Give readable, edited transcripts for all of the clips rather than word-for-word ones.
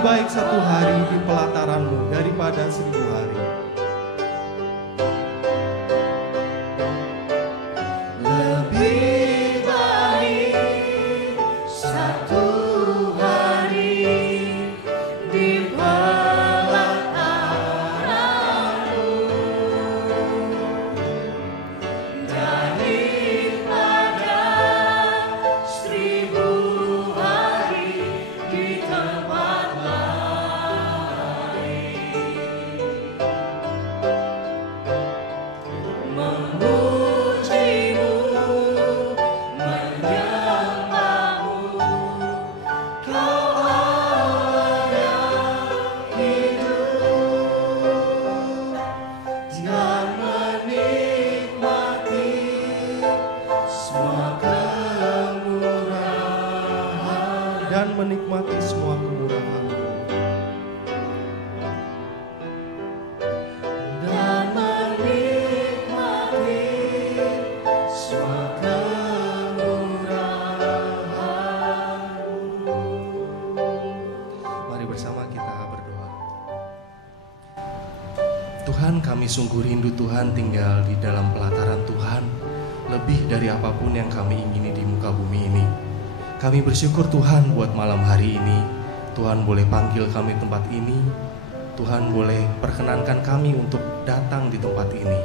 Lebih baik satu hari di pelataran-Mu daripada 1000 hari. Lebih baik satu hari di pelataran-Mu daripada 1000 hari di tempat lain. Memuji-Mu, menyembah-Mu, Kau Allah yang hidup, dan menikmati semua kemurahan. Dan menikmati semua kemurahan-Mu. Dan menikmati semua kemurahan-Mu. Mari bersama kita berdoa. Tuhan, kami sungguh rindu Tuhan tinggal di dalam pelataran Tuhan, lebih dari apapun yang kami ingini di muka bumi ini. Kami bersyukur Tuhan buat malam hari ini. Tuhan boleh panggil kami tempat ini. Tuhan boleh perkenankan kami untuk datang di tempat ini.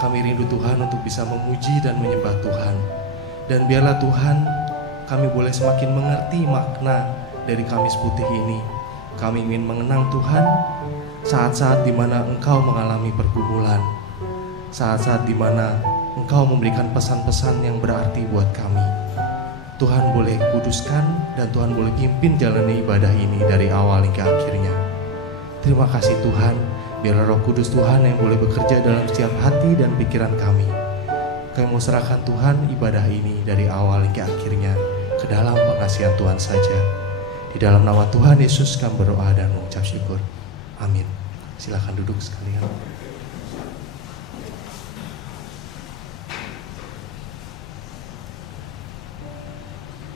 Kami rindu Tuhan untuk bisa memuji dan menyembah Tuhan. Dan biarlah Tuhan, kami boleh semakin mengerti makna dari Kamis Putih ini. Kami ingin mengenang Tuhan saat-saat di mana Engkau mengalami pergumulan, saat-saat di mana Engkau memberikan pesan-pesan yang berarti buat kami. Tuhan boleh kuduskan dan Tuhan boleh pimpin jalani ibadah ini dari awal hingga akhirnya. Terima kasih Tuhan, biarlah Roh Kudus Tuhan yang boleh bekerja dalam setiap hati dan pikiran kami. Kami mau serahkan Tuhan ibadah ini dari awal hingga akhirnya ke dalam pengasihan Tuhan saja. Di dalam nama Tuhan Yesus kami berdoa dan mengucap syukur. Amin. Silakan duduk sekalian.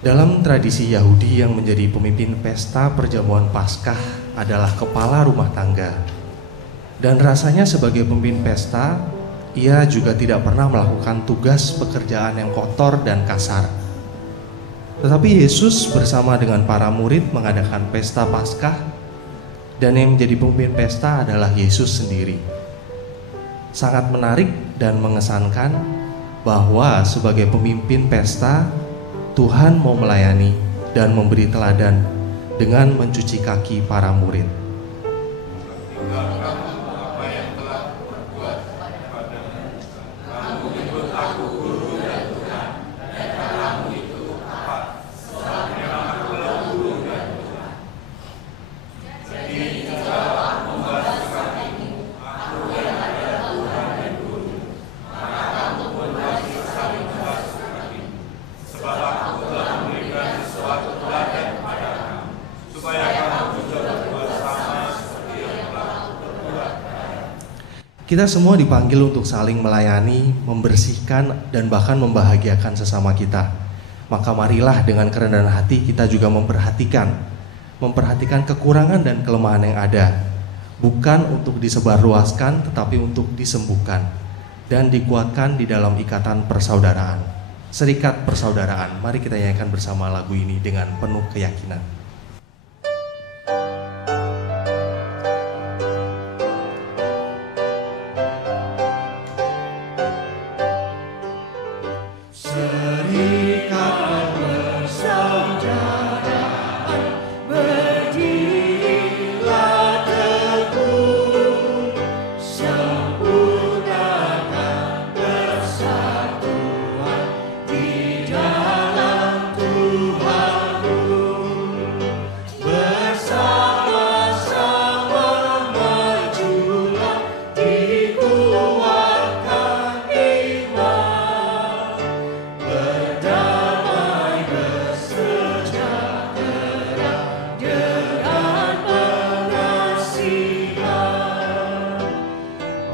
Dalam tradisi Yahudi yang menjadi pemimpin pesta perjamuan Paskah adalah kepala rumah tangga. Dan rasanya sebagai pemimpin pesta, ia juga tidak pernah melakukan tugas pekerjaan yang kotor dan kasar. Tetapi Yesus bersama dengan para murid mengadakan pesta Paskah, dan yang menjadi pemimpin pesta adalah Yesus sendiri. Sangat menarik dan mengesankan bahwa sebagai pemimpin pesta, Tuhan mau melayani dan memberi teladan dengan mencuci kaki para murid. Kita semua dipanggil untuk saling melayani, membersihkan, dan bahkan membahagiakan sesama kita. Maka marilah dengan kerendahan hati kita juga memperhatikan kekurangan dan kelemahan yang ada. Bukan untuk disebarluaskan, tetapi untuk disembuhkan dan dikuatkan di dalam ikatan persaudaraan. Serikat persaudaraan. Mari kita nyanyikan bersama lagu ini dengan penuh keyakinan.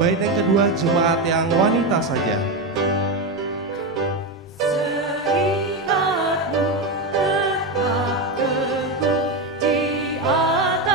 Bait yang kedua, jemaat yang wanita saja. Serikatmu tetap teguh di atas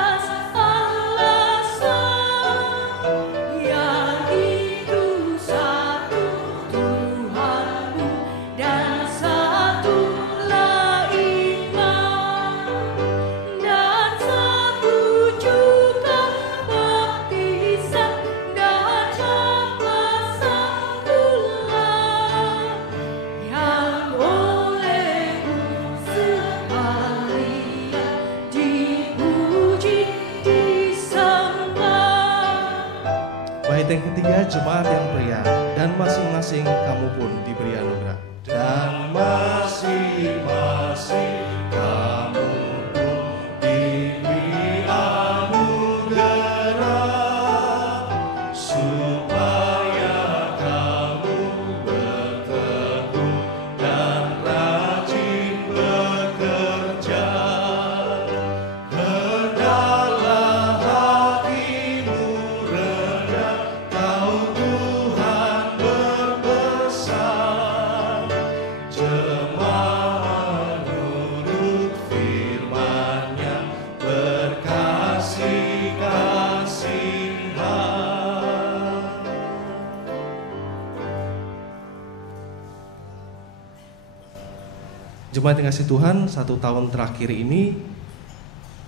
jemaat yang pria, dan masing-masing kamu pun diberi anugerah. Dan masing-masing kamu pun diberi anugerah, supaya kamu bertekun dan rajin bekerja. Hendaklah hatimu rendah, tahu Tuhan berpesan, jemaat menurut firman-Nya berkasih-kasihan. Jemaat yang kasih Tuhan, 1 tahun terakhir ini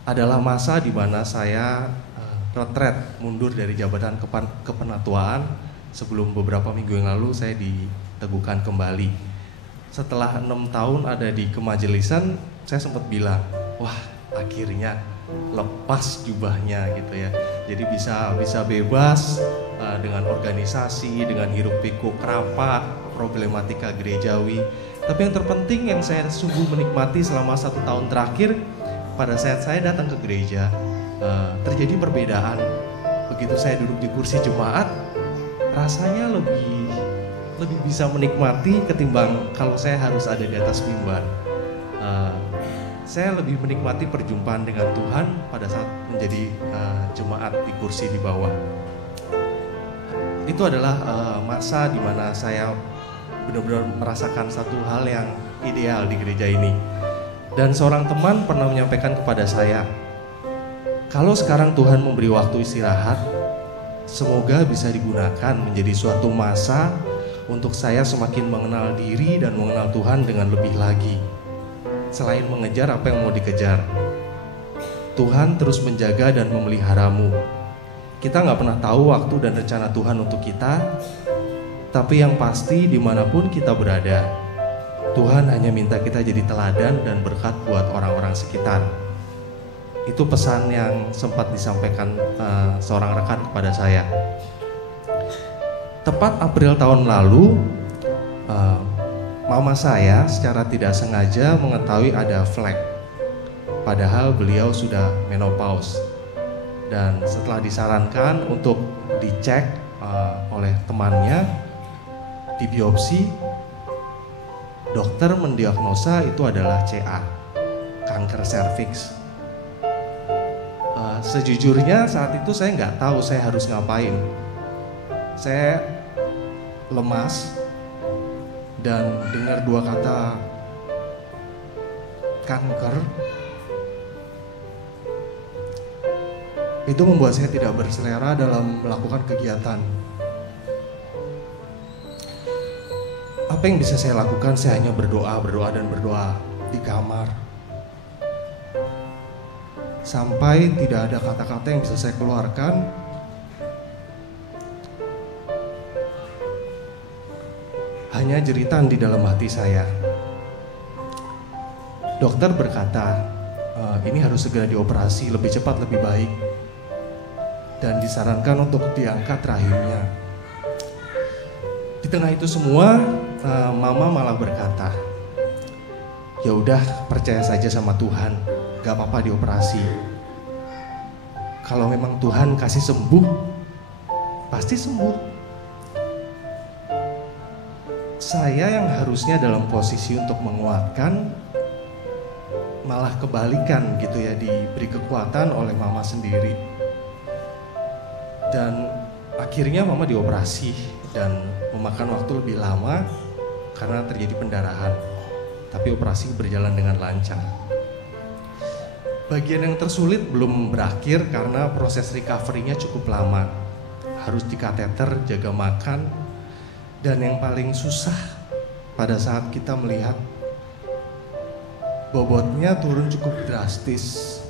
adalah masa di mana saya retret mundur dari jabatan kepenatuaan. Sebelum beberapa minggu yang lalu saya diteguhkan kembali. Setelah 6 tahun ada di kemajelisan, saya sempat bilang, wah akhirnya lepas jubahnya gitu ya. Jadi bisa bebas dengan organisasi, dengan hiruk pikuk rapat, problematika gerejawi. Tapi yang terpenting yang saya sungguh menikmati selama 1 tahun terakhir, pada saat saya datang ke gereja, terjadi perbedaan. Begitu saya duduk di kursi jemaat, rasanya lebih bisa menikmati ketimbang kalau saya harus ada di atas mimbar. Saya lebih menikmati perjumpaan dengan Tuhan pada saat menjadi jemaat di kursi di bawah. Itu adalah masa di mana saya benar-benar merasakan satu hal yang ideal di gereja ini. Dan seorang teman pernah menyampaikan kepada saya, kalau sekarang Tuhan memberi waktu istirahat, semoga bisa digunakan menjadi suatu masa untuk saya semakin mengenal diri dan mengenal Tuhan dengan lebih lagi. Selain mengejar apa yang mau dikejar, Tuhan terus menjaga dan memeliharamu. Kita gak pernah tahu waktu dan rencana Tuhan untuk kita, tapi yang pasti dimanapun kita berada, Tuhan hanya minta kita jadi teladan dan berkat buat orang-orang sekitar. Itu pesan yang sempat disampaikan seorang rekan kepada saya. Tepat April tahun lalu, mama saya secara tidak sengaja mengetahui ada flek. Padahal beliau sudah menopause. Dan setelah disarankan untuk dicek oleh temannya, di biopsi, dokter mendiagnosa itu adalah CA, kanker serviks. Sejujurnya saat itu saya nggak tahu saya harus ngapain. Saya lemas dan dengar 2 kata kanker, itu membuat saya tidak berselera dalam melakukan kegiatan. Apa yang bisa saya lakukan? Saya hanya berdoa di kamar. Sampai tidak ada kata-kata yang bisa saya keluarkan. Hanya jeritan di dalam hati saya. Dokter berkata, ini harus segera dioperasi, lebih cepat lebih baik. Dan disarankan untuk diangkat rahimnya. Di tengah itu semua, mama malah berkata, ya udah percaya saja sama Tuhan, gak apa-apa dioperasi. Kalau memang Tuhan kasih sembuh, pasti sembuh. Saya yang harusnya dalam posisi untuk menguatkan, malah kebalikan gitu ya, diberi kekuatan oleh mama sendiri. Dan akhirnya mama dioperasi dan memakan waktu lebih lama karena terjadi pendarahan. Tapi operasi berjalan dengan lancar. Bagian yang tersulit belum berakhir karena proses recovery-nya cukup lama. Harus dikateter, jaga makan. Dan yang paling susah pada saat kita melihat bobotnya turun cukup drastis.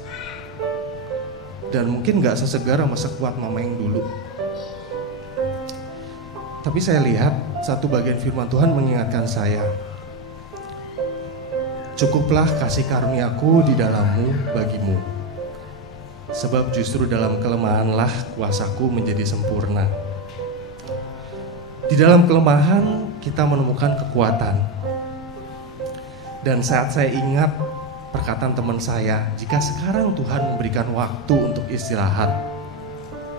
Dan mungkin gak sesegar sama sekuat mama yang dulu. Tapi saya lihat satu bagian firman Tuhan mengingatkan saya, cukuplah kasih karuniaku di dalammu bagimu. Sebab justru dalam kelemahanlah kuasaku menjadi sempurna. Di dalam kelemahan kita menemukan kekuatan. Dan saat saya ingat perkataan teman saya, jika sekarang Tuhan memberikan waktu untuk istirahat,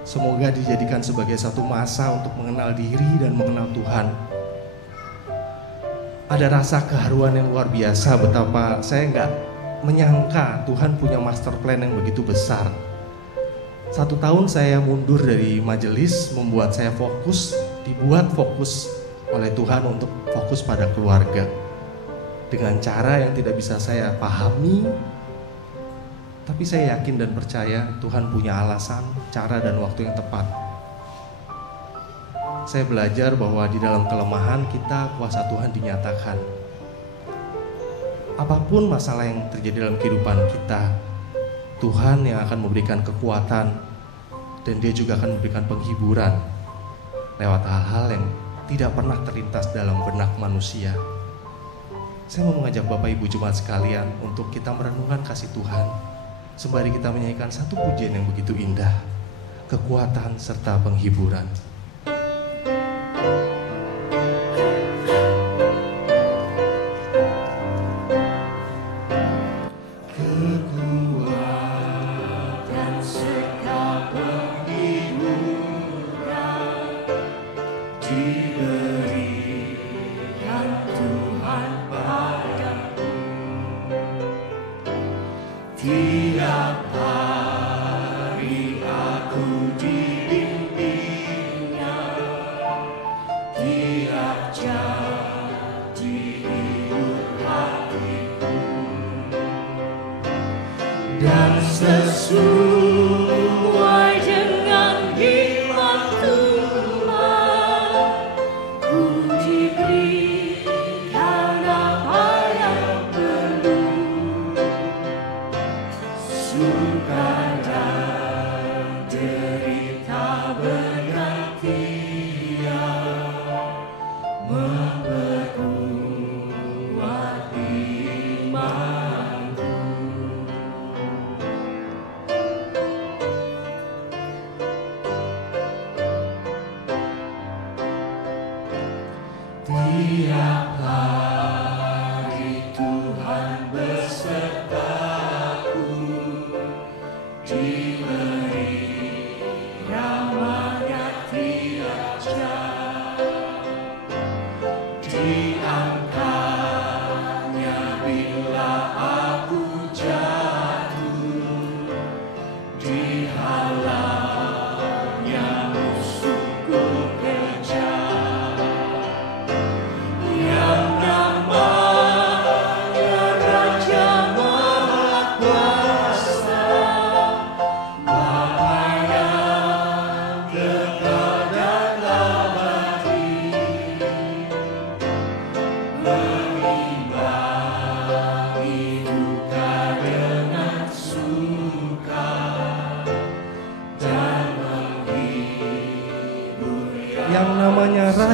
semoga dijadikan sebagai satu masa untuk mengenal diri dan mengenal Tuhan. Ada rasa keharuan yang luar biasa betapa saya nggak menyangka Tuhan punya master plan yang begitu besar. 1 tahun saya mundur dari majelis membuat saya dibuat fokus oleh Tuhan untuk fokus pada keluarga. Dengan cara yang tidak bisa saya pahami, tapi saya yakin dan percaya Tuhan punya alasan, cara dan waktu yang tepat. Saya belajar bahwa di dalam kelemahan kita kuasa Tuhan dinyatakan. Apapun masalah yang terjadi dalam kehidupan kita, Tuhan yang akan memberikan kekuatan dan Dia juga akan memberikan penghiburan lewat hal-hal yang tidak pernah terlintas dalam benak manusia. Saya mau mengajak Bapak Ibu Jemaat sekalian untuk kita merenungkan kasih Tuhan sembari kita menyanyikan satu pujian yang begitu indah, kekuatan serta penghiburan.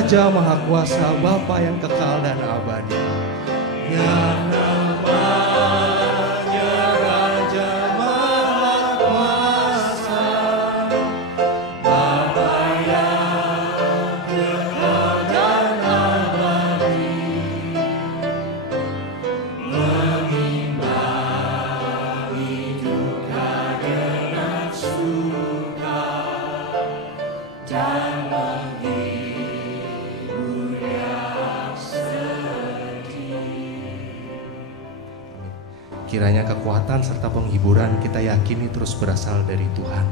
Raja Maha Kuasa, Bapa yang kekal dan abadi. Yang namanya Raja Maha Kuasa, Bapa yang kekal dan abadi, mengimbangi duka dengan suka dan kiranya kekuatan serta penghiburan kita yakini terus berasal dari Tuhan.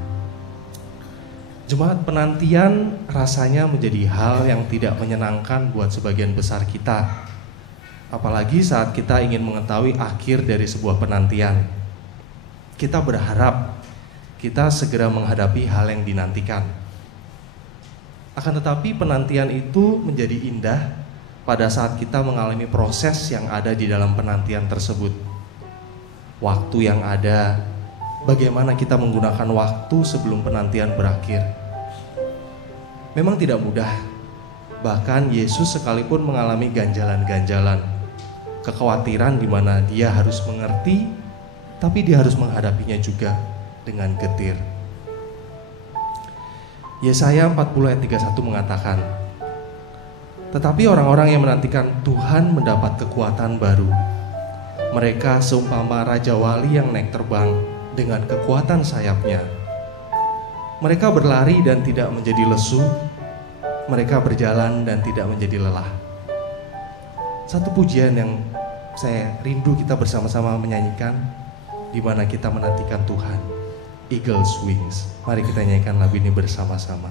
Jemaat, penantian rasanya menjadi hal yang tidak menyenangkan buat sebagian besar kita. Apalagi saat kita ingin mengetahui akhir dari sebuah penantian. Kita berharap kita segera menghadapi hal yang dinantikan. Akan tetapi penantian itu menjadi indah pada saat kita mengalami proses yang ada di dalam penantian tersebut. Waktu yang ada, bagaimana kita menggunakan waktu sebelum penantian berakhir. Memang tidak mudah, bahkan Yesus sekalipun mengalami ganjalan-ganjalan, kekhawatiran di mana Dia harus mengerti, tapi Dia harus menghadapinya juga dengan getir. Yesaya 40 ayat 31 mengatakan, Tetapi orang-orang yang menantikan Tuhan mendapat kekuatan baru. Mereka seumpama Raja Wali yang naik terbang dengan kekuatan sayapnya. Mereka berlari dan tidak menjadi lesu. Mereka berjalan dan tidak menjadi lelah. Satu pujian yang saya rindu kita bersama-sama menyanyikan, di mana kita menantikan Tuhan. Eagle's Wings. Mari kita nyanyikan lagu ini bersama-sama.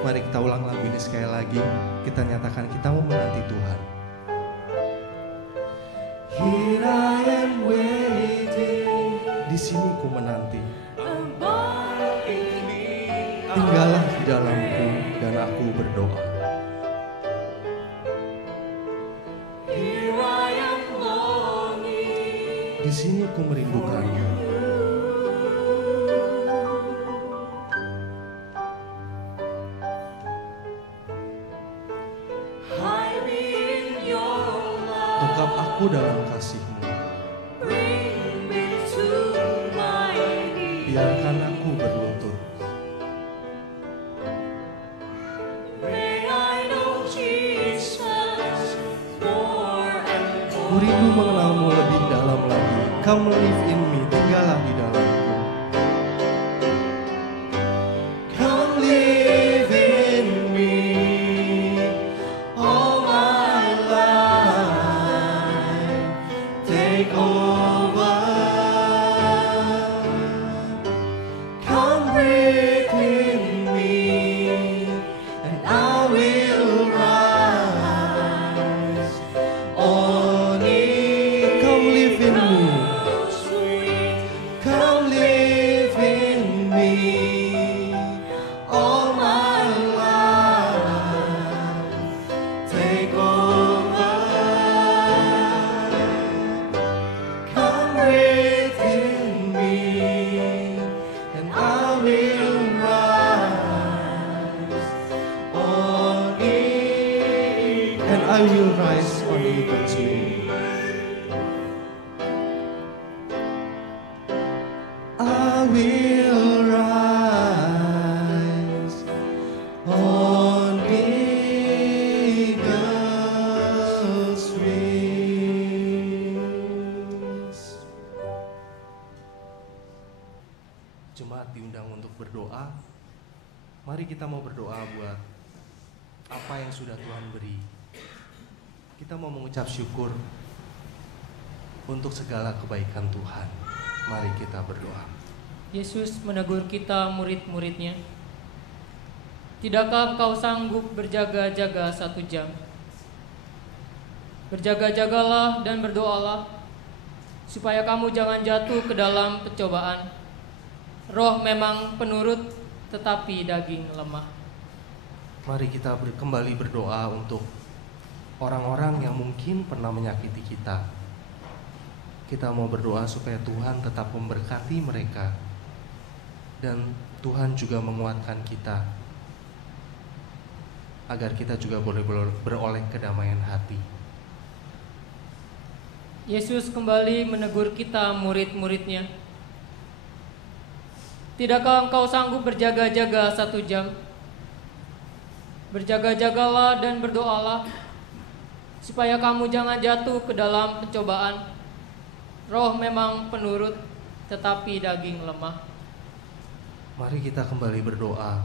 Mari kita ulang lagu ini sekali lagi. Kita nyatakan kita mau menanti Tuhan. Here I am waiting. Di sini ku menanti. Tinggallah di dalamku dan aku berdoa. Here I am longing. Di sini ku merindukanmu. Tegap aku dalam kasih-Mu. Biarkan aku berlutut. Ku rindu mengenal-Mu lebih dalam lagi. Come live in me, tinggallah di dalamku. Come live in me, all my life, take over. Come breathe in me, and I will rise on eagle's Come live in me. wings. Come live in me, all my life, take over. Come breathe in me, and I will rise on eagle's And I will rise on eagle's wings. I will rise on eagle's wings. Jemaat diundang untuk berdoa. Mari kita mau berdoa buat apa yang sudah Tuhan beri. Kita mau mengucap syukur untuk segala kebaikan Tuhan. Mari kita berdoa. Yesus menegur kita murid-muridnya. Tidakkah engkau sanggup berjaga-jaga 1 jam? Berjaga-jagalah dan berdoalah, supaya kamu jangan jatuh ke dalam pencobaan. Roh memang penurut, tetapi daging lemah. Mari kita kembali berdoa untuk orang-orang yang mungkin pernah menyakiti kita. Kita mau berdoa supaya Tuhan tetap memberkati mereka, dan Tuhan juga menguatkan kita agar kita juga boleh beroleh kedamaian hati. Yesus kembali menegur kita murid-muridnya. Tidakkah engkau sanggup berjaga-jaga 1 jam? Berjaga-jagalah dan berdoalah, supaya kamu jangan jatuh ke dalam pencobaan. Roh memang penurut, tetapi daging lemah. Mari kita kembali berdoa.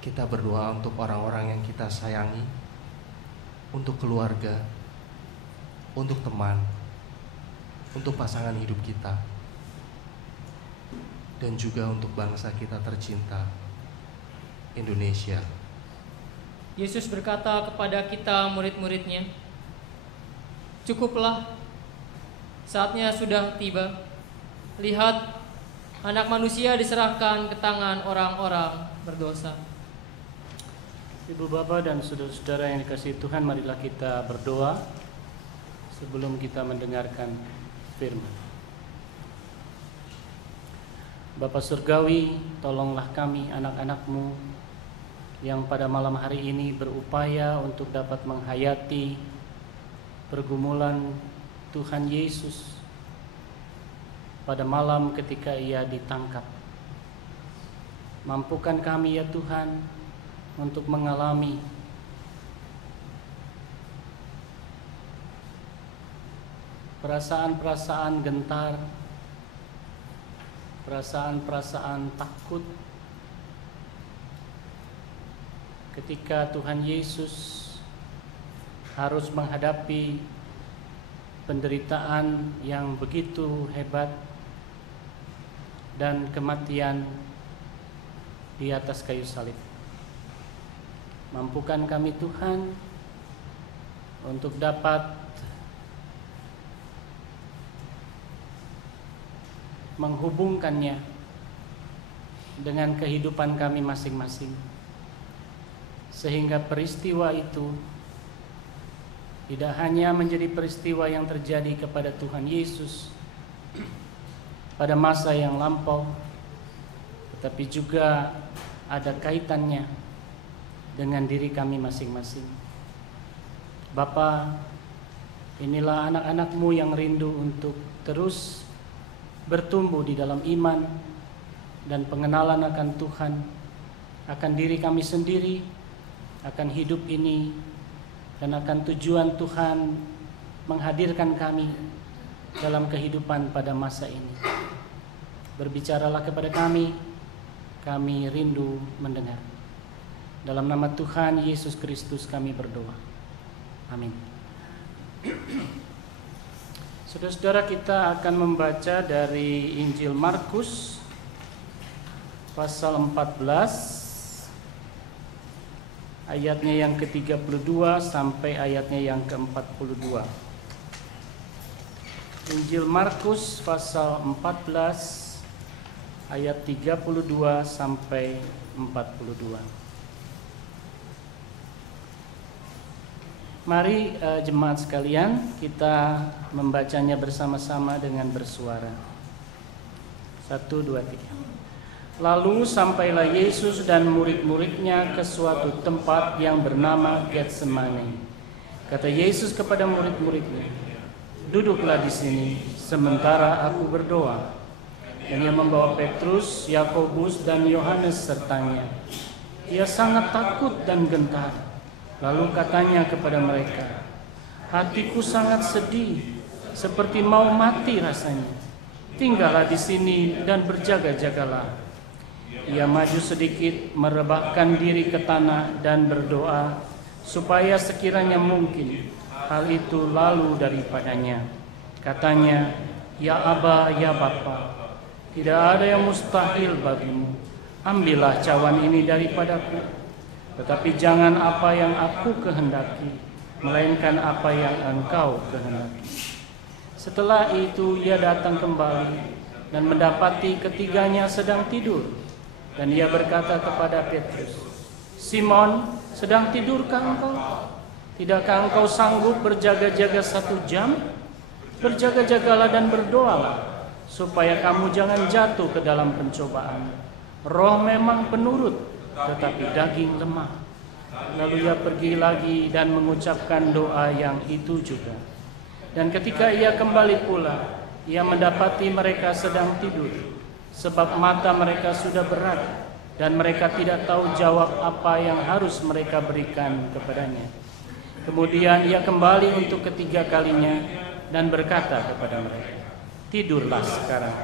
Kita berdoa untuk orang-orang yang kita sayangi, untuk keluarga, untuk teman, untuk pasangan hidup kita, dan juga untuk bangsa kita tercinta, Indonesia. Yesus berkata kepada kita murid-muridnya, "Cukuplah, saatnya sudah tiba. Lihat, Anak Manusia diserahkan ke tangan orang-orang berdosa." Ibu Bapa dan saudara-saudara yang dikasihi Tuhan, marilah kita berdoa sebelum kita mendengarkan firman. Bapa Surgawi, tolonglah kami anak-anak-Mu yang pada malam hari ini berupaya untuk dapat menghayati pergumulan Tuhan Yesus pada malam ketika Ia ditangkap. Mampukan kami ya Tuhan untuk mengalami perasaan-perasaan gentar, perasaan-perasaan takut ketika Tuhan Yesus harus menghadapi penderitaan yang begitu hebat dan kematian di atas kayu salib. Mampukan kami Tuhan untuk dapat menghubungkannya dengan kehidupan kami masing-masing, sehingga peristiwa itu tidak hanya menjadi peristiwa yang terjadi kepada Tuhan Yesus pada masa yang lampau, tetapi juga ada kaitannya dengan diri kami masing-masing. Bapa, inilah anak-anak-Mu yang rindu untuk terus bertumbuh di dalam iman dan pengenalan akan Tuhan, akan diri kami sendiri, akan hidup ini, dan akan tujuan Tuhan menghadirkan kami dalam kehidupan pada masa ini. Berbicaralah kepada kami rindu mendengar. Dalam nama Tuhan Yesus Kristus kami berdoa. Amin. Saudara-saudara, kita akan membaca dari Injil Markus pasal 14 ayatnya yang ke-32 sampai ayatnya yang ke-42. Injil Markus pasal 14 ayat 32 sampai 42. Mari jemaat sekalian, kita membacanya bersama-sama dengan bersuara. 1, 2, 3. Lalu sampailah Yesus dan murid-muridnya ke suatu tempat yang bernama Getsemani. Kata Yesus kepada murid-muridnya, "Duduklah di sini sementara aku berdoa." Dan Ia membawa Petrus, Yakobus, dan Yohanes sertanya. Ia sangat takut dan gentar. Lalu katanya kepada mereka, "Hatiku sangat sedih, seperti mau mati rasanya. Tinggallah di sini dan berjaga-jagalah." Ia maju sedikit, merebahkan diri ke tanah dan berdoa, supaya sekiranya mungkin hal itu lalu daripadanya. Katanya, "Ya Aba, ya Bapa, tidak ada yang mustahil bagimu. Ambillah cawan ini daripadaku. Tetapi jangan apa yang aku kehendaki, melainkan apa yang Engkau kehendaki." Setelah itu Ia datang kembali dan mendapati ketiganya sedang tidur. Dan Ia berkata kepada Petrus, "Simon, sedang tidurkah engkau? Tidakkah engkau sanggup berjaga-jaga 1 jam? Berjaga-jagalah dan berdoalah, supaya kamu jangan jatuh ke dalam pencobaan. Roh memang penurut, tetapi daging lemah. Lalu ia pergi lagi dan mengucapkan doa yang itu juga. Dan ketika ia kembali pula, ia mendapati mereka sedang tidur, sebab mata mereka sudah berat, dan mereka tidak tahu jawab apa yang harus mereka berikan kepadanya. Kemudian ia kembali untuk ketiga kalinya dan berkata kepada mereka, tidurlah sekarang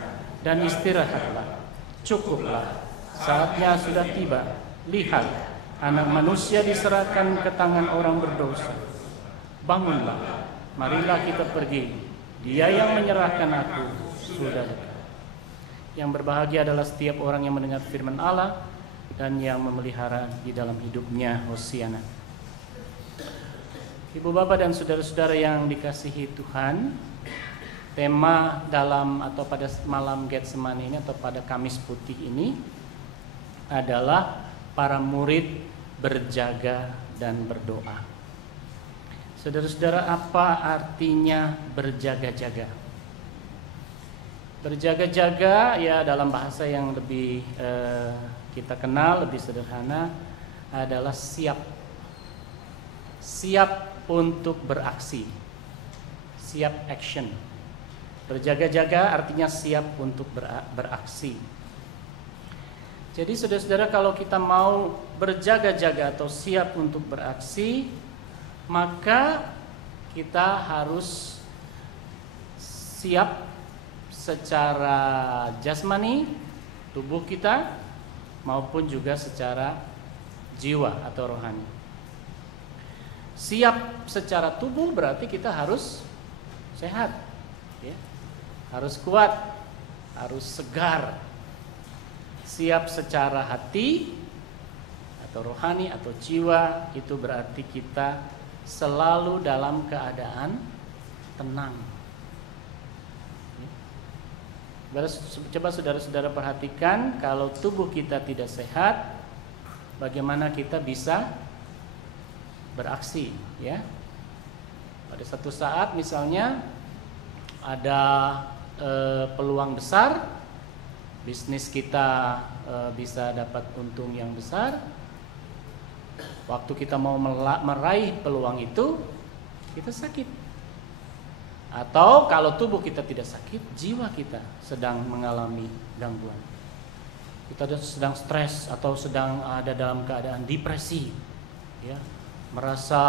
dan istirahatlah, cukuplah, saatnya sudah tiba. Lihat, Anak Manusia diserahkan ke tangan orang berdosa. Bangunlah, marilah kita pergi. Dia yang menyerahkan aku sudah dekat. Yang berbahagia adalah setiap orang yang mendengar firman Allah dan yang memelihara di dalam hidupnya. Hosiana. Ibu bapak dan saudara-saudara yang dikasihi Tuhan, tema dalam atau pada malam Getsemani ini atau pada Kamis Putih ini adalah para murid berjaga dan berdoa. Saudara-saudara, apa artinya berjaga-jaga? Berjaga-jaga ya dalam bahasa yang lebih kita kenal, lebih sederhana adalah siap untuk beraksi, siap action. Berjaga-jaga artinya siap untuk beraksi. Jadi saudara-saudara, kalau kita mau berjaga-jaga atau siap untuk beraksi, maka kita harus siap secara jasmani, tubuh kita, maupun juga secara jiwa atau rohani. Siap secara tubuh berarti kita harus sehat, ya. Harus kuat, harus segar. Siap secara hati atau rohani atau jiwa, itu berarti kita selalu dalam keadaan tenang. Coba saudara-saudara perhatikan, kalau tubuh kita tidak sehat, bagaimana kita bisa beraksi, ya? Pada satu saat misalnya ada peluang besar, bisnis kita bisa dapat untung yang besar. Waktu kita mau meraih peluang itu, kita sakit. Atau kalau tubuh kita tidak sakit, jiwa kita sedang mengalami gangguan. Kita sedang stres atau sedang ada dalam keadaan depresi, ya, merasa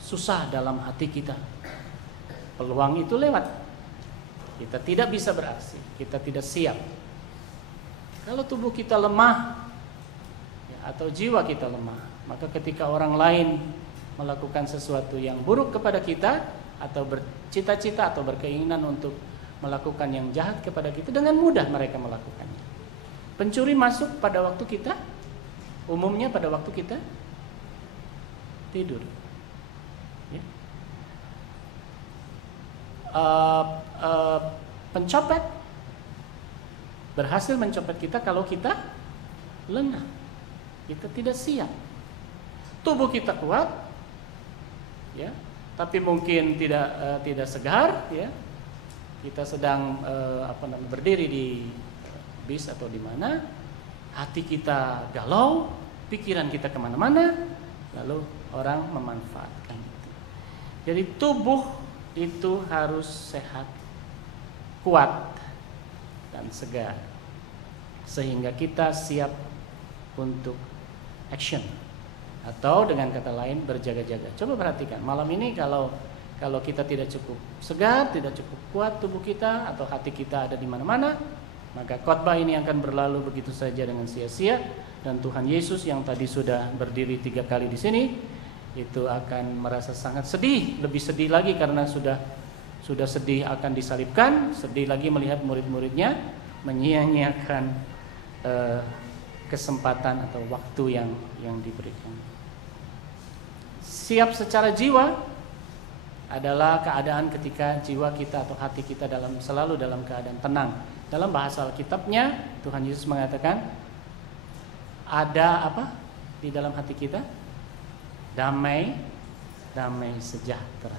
susah dalam hati kita. Peluang itu lewat, kita tidak bisa beraksi, kita tidak siap. Kalau tubuh kita lemah, ya, atau jiwa kita lemah, maka ketika orang lain melakukan sesuatu yang buruk kepada kita, atau bercita-cita atau berkeinginan untuk melakukan yang jahat kepada kita, dengan mudah mereka melakukannya. Pencuri masuk pada waktu kita, umumnya pada waktu kita tidur, ya. Pencopet berhasil mencopet kita kalau kita lengah, kita tidak siap. Tubuh kita kuat, ya, tapi mungkin tidak segar, ya. Kita sedang berdiri di bis atau di mana, hati kita galau, pikiran kita kemana-mana, lalu orang memanfaatkan itu. Jadi tubuh itu harus sehat, kuat, dan segar, sehingga kita siap untuk action, atau dengan kata lain berjaga-jaga. Coba perhatikan malam ini, kalau kita tidak cukup segar, tidak cukup kuat tubuh kita, atau hati kita ada di mana-mana, maka khotbah ini akan berlalu begitu saja dengan sia-sia, dan Tuhan Yesus yang tadi sudah berdiri 3 kali di sini itu akan merasa sangat sedih, lebih sedih lagi karena sudah sedih akan disalibkan, sedih lagi melihat murid-muridnya menyia-nyiakan kesempatan atau waktu yang diberikan. Siap secara jiwa adalah keadaan ketika jiwa kita atau hati kita selalu dalam keadaan tenang. Dalam bahasa Alkitabnya Tuhan Yesus mengatakan ada apa di dalam hati kita? Damai sejahtera,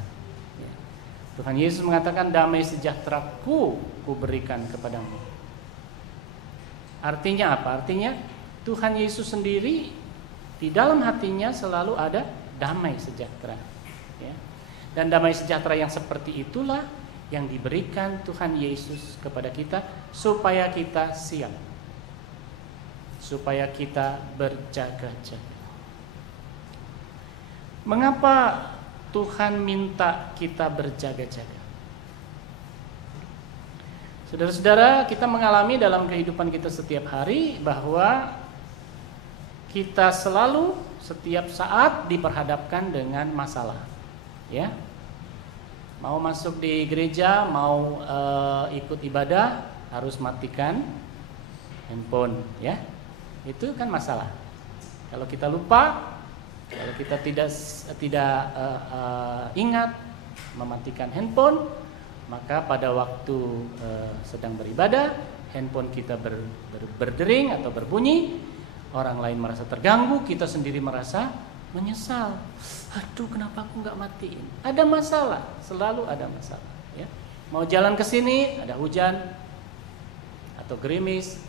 ya. Tuhan Yesus mengatakan damai sejahtera-Ku berikan kepadamu. Artinya apa? Artinya Tuhan Yesus sendiri di dalam hatinya selalu ada damai sejahtera, ya. Dan damai sejahtera yang seperti itulah yang diberikan Tuhan Yesus kepada kita supaya kita siap, supaya kita berjaga-jaga. Mengapa Tuhan minta kita berjaga-jaga? Saudara-saudara, kita mengalami dalam kehidupan kita setiap hari bahwa kita selalu setiap saat diperhadapkan dengan masalah, ya. Mau masuk di gereja, mau ikut ibadah, harus matikan handphone, ya. Itu kan masalah. Kalau kita lupa, kalau kita tidak ingat mematikan handphone, maka pada waktu sedang beribadah, handphone kita berdering atau berbunyi, orang lain merasa terganggu, kita sendiri merasa menyesal. Aduh, kenapa aku nggak matiin? Ada masalah, selalu ada masalah, ya. Mau jalan ke sini, ada hujan atau gerimis,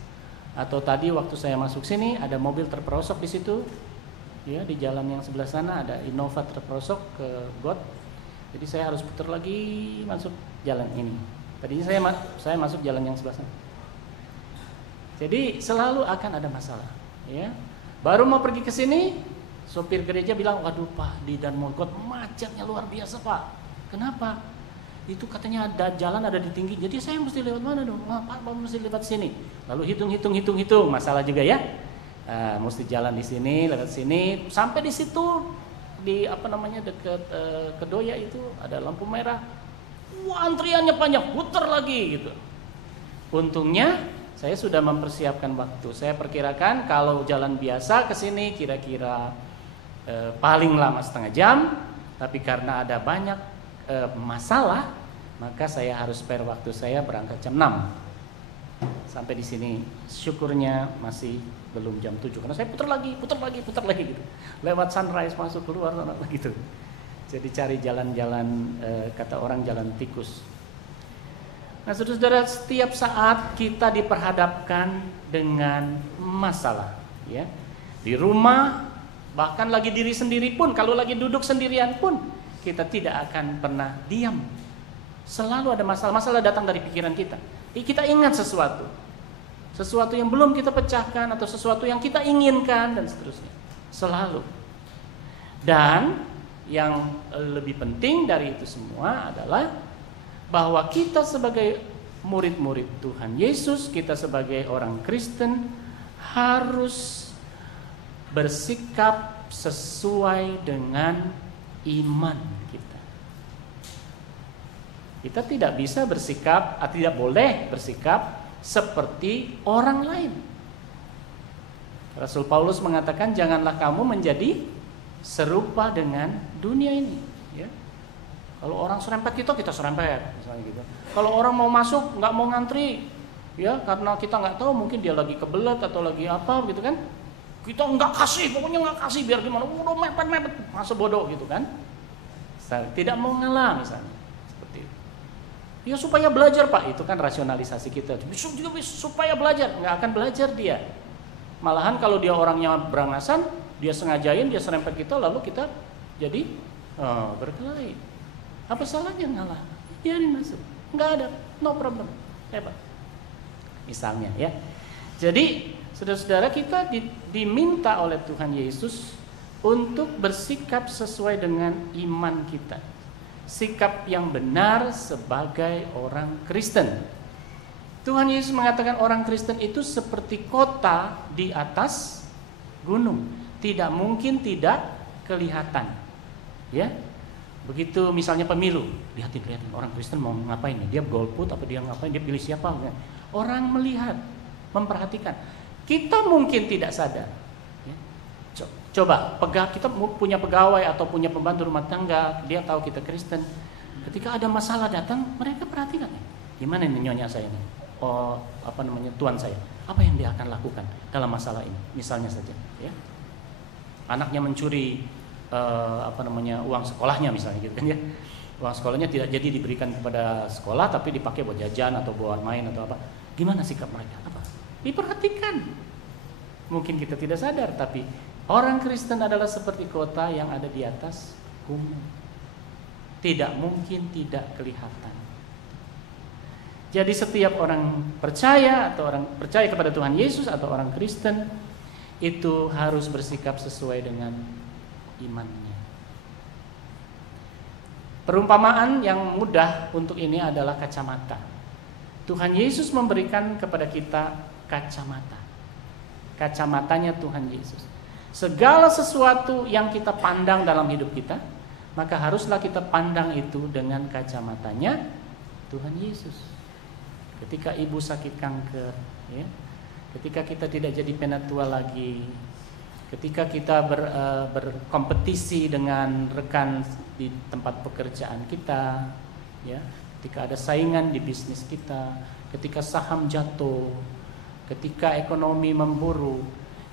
atau tadi waktu saya masuk sini ada mobil terperosok di situ, ya, di jalan yang sebelah sana ada Innova terperosok ke got. Jadi saya harus putar lagi masuk jalan ini. Tadinya saya masuk jalan yang sebelah sana. Jadi selalu akan ada masalah, ya. Baru mau pergi ke sini, sopir gereja bilang, "Waduh Pak, di Dan Mogot macetnya luar biasa Pak." Kenapa? Itu katanya ada jalan ada di tinggi. Jadi saya mesti lewat mana dong? Pak, mesti lewat sini. Lalu hitung, masalah juga, ya. Mesti jalan di sini, lewat sini, sampai di situ di dekat Kedoya itu ada lampu merah. Wah, antriannya panjang, putar lagi gitu. Untungnya saya sudah mempersiapkan waktu. Saya perkirakan kalau jalan biasa ke sini kira-kira paling lama setengah jam, tapi karena ada banyak masalah, maka saya harus spare waktu. Saya berangkat jam 6. Sampai di sini syukurnya masih belum jam 7 karena saya putar lagi gitu. Lewat Sunrise masuk keluar gitu. Jadi cari jalan-jalan kata orang jalan tikus. Nah, saudara-saudara, setiap saat kita diperhadapkan dengan masalah, ya. Di rumah, bahkan lagi diri sendiri pun, kalau lagi duduk sendirian pun, kita tidak akan pernah diam. Selalu ada masalah datang dari pikiran kita. Kita ingat sesuatu yang belum kita pecahkan atau sesuatu yang kita inginkan dan seterusnya. Selalu. Dan yang lebih penting dari itu semua adalah bahwa kita sebagai murid-murid Tuhan Yesus, kita sebagai orang Kristen harus bersikap sesuai dengan iman kita. Kita tidak bisa bersikap, tidak boleh bersikap seperti orang lain. Rasul Paulus mengatakan, janganlah kamu menjadi serupa dengan dunia ini, ya. Kalau orang serempet kita serempet, misalnya gitu. Kalau orang mau masuk nggak mau ngantri, ya, karena kita nggak tahu mungkin dia lagi kebelet atau lagi apa, gitu kan? Kita nggak kasih, pokoknya nggak kasih biar gimana? Udah mepet, masa bodoh gitu kan? Tidak mau ngalah misalnya, seperti itu. Ya supaya belajar Pak, itu kan rasionalisasi kita. Juga supaya belajar, nggak akan belajar dia. Malahan kalau dia orangnya berangasan, dia sengajain, dia serempet kita, lalu kita jadi berkelahi. Apa salahnya ngalah? Biarin masuk, nggak ada, no problem, hebat. Misalnya, ya. Jadi saudara-saudara, kita diminta oleh Tuhan Yesus untuk bersikap sesuai dengan iman kita, sikap yang benar sebagai orang Kristen. Tuhan Yesus mengatakan orang Kristen itu seperti kota di atas gunung, tidak mungkin tidak kelihatan, ya. Begitu misalnya pemilu, lihatin orang Kristen mau ngapain nih, dia golput apa dia ngapain, dia pilih siapa, orang melihat, memperhatikan. Kita mungkin tidak sadar, ya. Coba kita punya pegawai atau punya pembantu rumah tangga, dia tahu kita Kristen, ketika ada masalah datang, mereka perhatikan, gimana nih nyonya saya nih, tuan saya, apa yang dia akan lakukan dalam masalah ini, misalnya saja, ya. Anaknya mencuri uang sekolahnya misalnya gitu kan, ya. Uang sekolahnya tidak jadi diberikan kepada sekolah, tapi dipakai buat jajan atau buat main atau apa. Gimana sikap mereka? Apa? Diperhatikan. Mungkin kita tidak sadar, tapi orang Kristen adalah seperti kota yang ada di atas gunung. Tidak mungkin tidak kelihatan. Jadi setiap orang percaya atau orang percaya kepada Tuhan Yesus atau orang Kristen itu harus bersikap sesuai dengan imannya. Perumpamaan yang mudah untuk ini adalah kacamata. Tuhan Yesus memberikan kepada kita kacamata. Kacamatanya Tuhan Yesus. Segala sesuatu yang kita pandang dalam hidup kita, maka haruslah kita pandang itu dengan kacamatanya Tuhan Yesus. Ketika ibu sakit kanker, ya, ketika kita tidak jadi penatua lagi, ketika kita berkompetisi dengan rekan di tempat pekerjaan kita, ya, ketika ada saingan di bisnis kita, ketika saham jatuh, ketika ekonomi memburuk,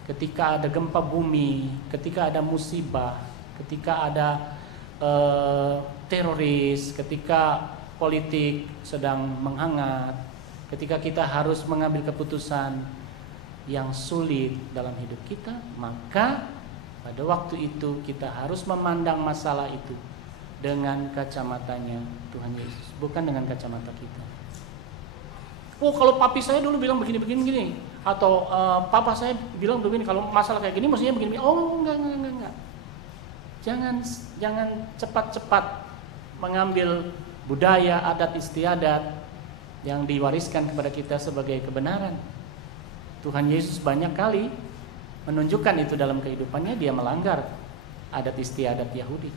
ketika ada gempa bumi, ketika ada musibah, ketika ada teroris, ketika politik sedang menghangat, ketika kita harus mengambil keputusan yang sulit dalam hidup kita, maka pada waktu itu kita harus memandang masalah itu dengan kacamatanya Tuhan Yesus, bukan dengan kacamata kita. Oh, kalau papi saya dulu bilang begini, atau papa saya bilang begini, kalau masalah kayak gini mestinya begini. Oh, enggak. Jangan cepat-cepat mengambil budaya, adat istiadat yang diwariskan kepada kita sebagai kebenaran. Tuhan Yesus banyak kali menunjukkan itu dalam kehidupannya. Dia melanggar adat istiadat Yahudi,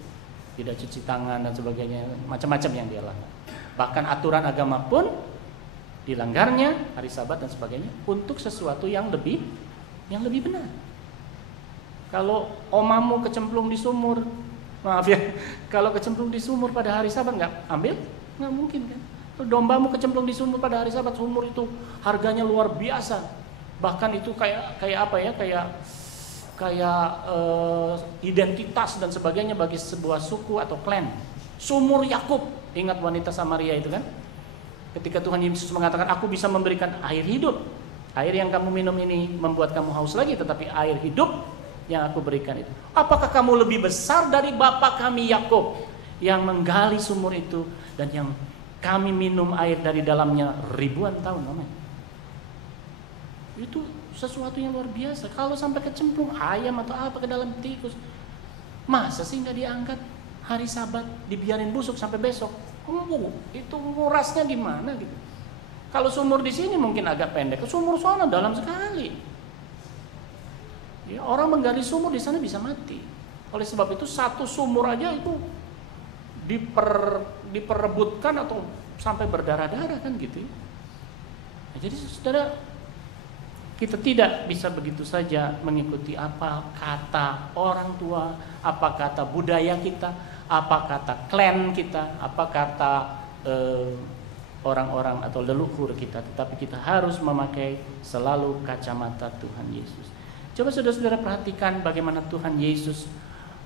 tidak cuci tangan dan sebagainya, macam-macam yang dia langgar. Bahkan aturan agama pun dilanggarnya, hari Sabat dan sebagainya, untuk sesuatu yang lebih benar. Kalau omamu kecemplung di sumur, maaf ya, kalau kecemplung di sumur pada hari Sabat nggak ambil, nggak mungkin kan. Kalau dombamu kecemplung di sumur pada hari Sabat, sumur itu harganya luar biasa. Bahkan itu kayak apa ya, kayak identitas dan sebagainya bagi sebuah suku atau klan. Sumur Yakub, ingat wanita Samaria itu kan? Ketika Tuhan Yesus mengatakan, aku bisa memberikan air hidup, air yang kamu minum ini membuat kamu haus lagi, tetapi air hidup yang aku berikan itu. Apakah kamu lebih besar dari bapa kami Yakub yang menggali sumur itu dan yang kami minum air dari dalamnya ribuan tahun? Amin. Itu sesuatu yang luar biasa. Kalau sampai kecemplung ayam atau apa ke dalam tikus, masa sih nggak diangkat hari Sabat, dibiarin busuk sampai besok? Itu ngurasnya gimana gitu? Kalau sumur di sini mungkin agak pendek, sumur sana dalam sekali. Ya, orang menggali sumur di sana bisa mati. Oleh sebab itu satu sumur aja itu diperebutkan atau sampai berdarah-darah kan gitu. Nah, jadi saudara, kita tidak bisa begitu saja mengikuti apa kata orang tua, apa kata budaya kita, apa kata klan kita, apa kata orang-orang atau leluhur kita, tetapi kita harus memakai selalu kacamata Tuhan Yesus. Coba saudara-saudara perhatikan bagaimana Tuhan Yesus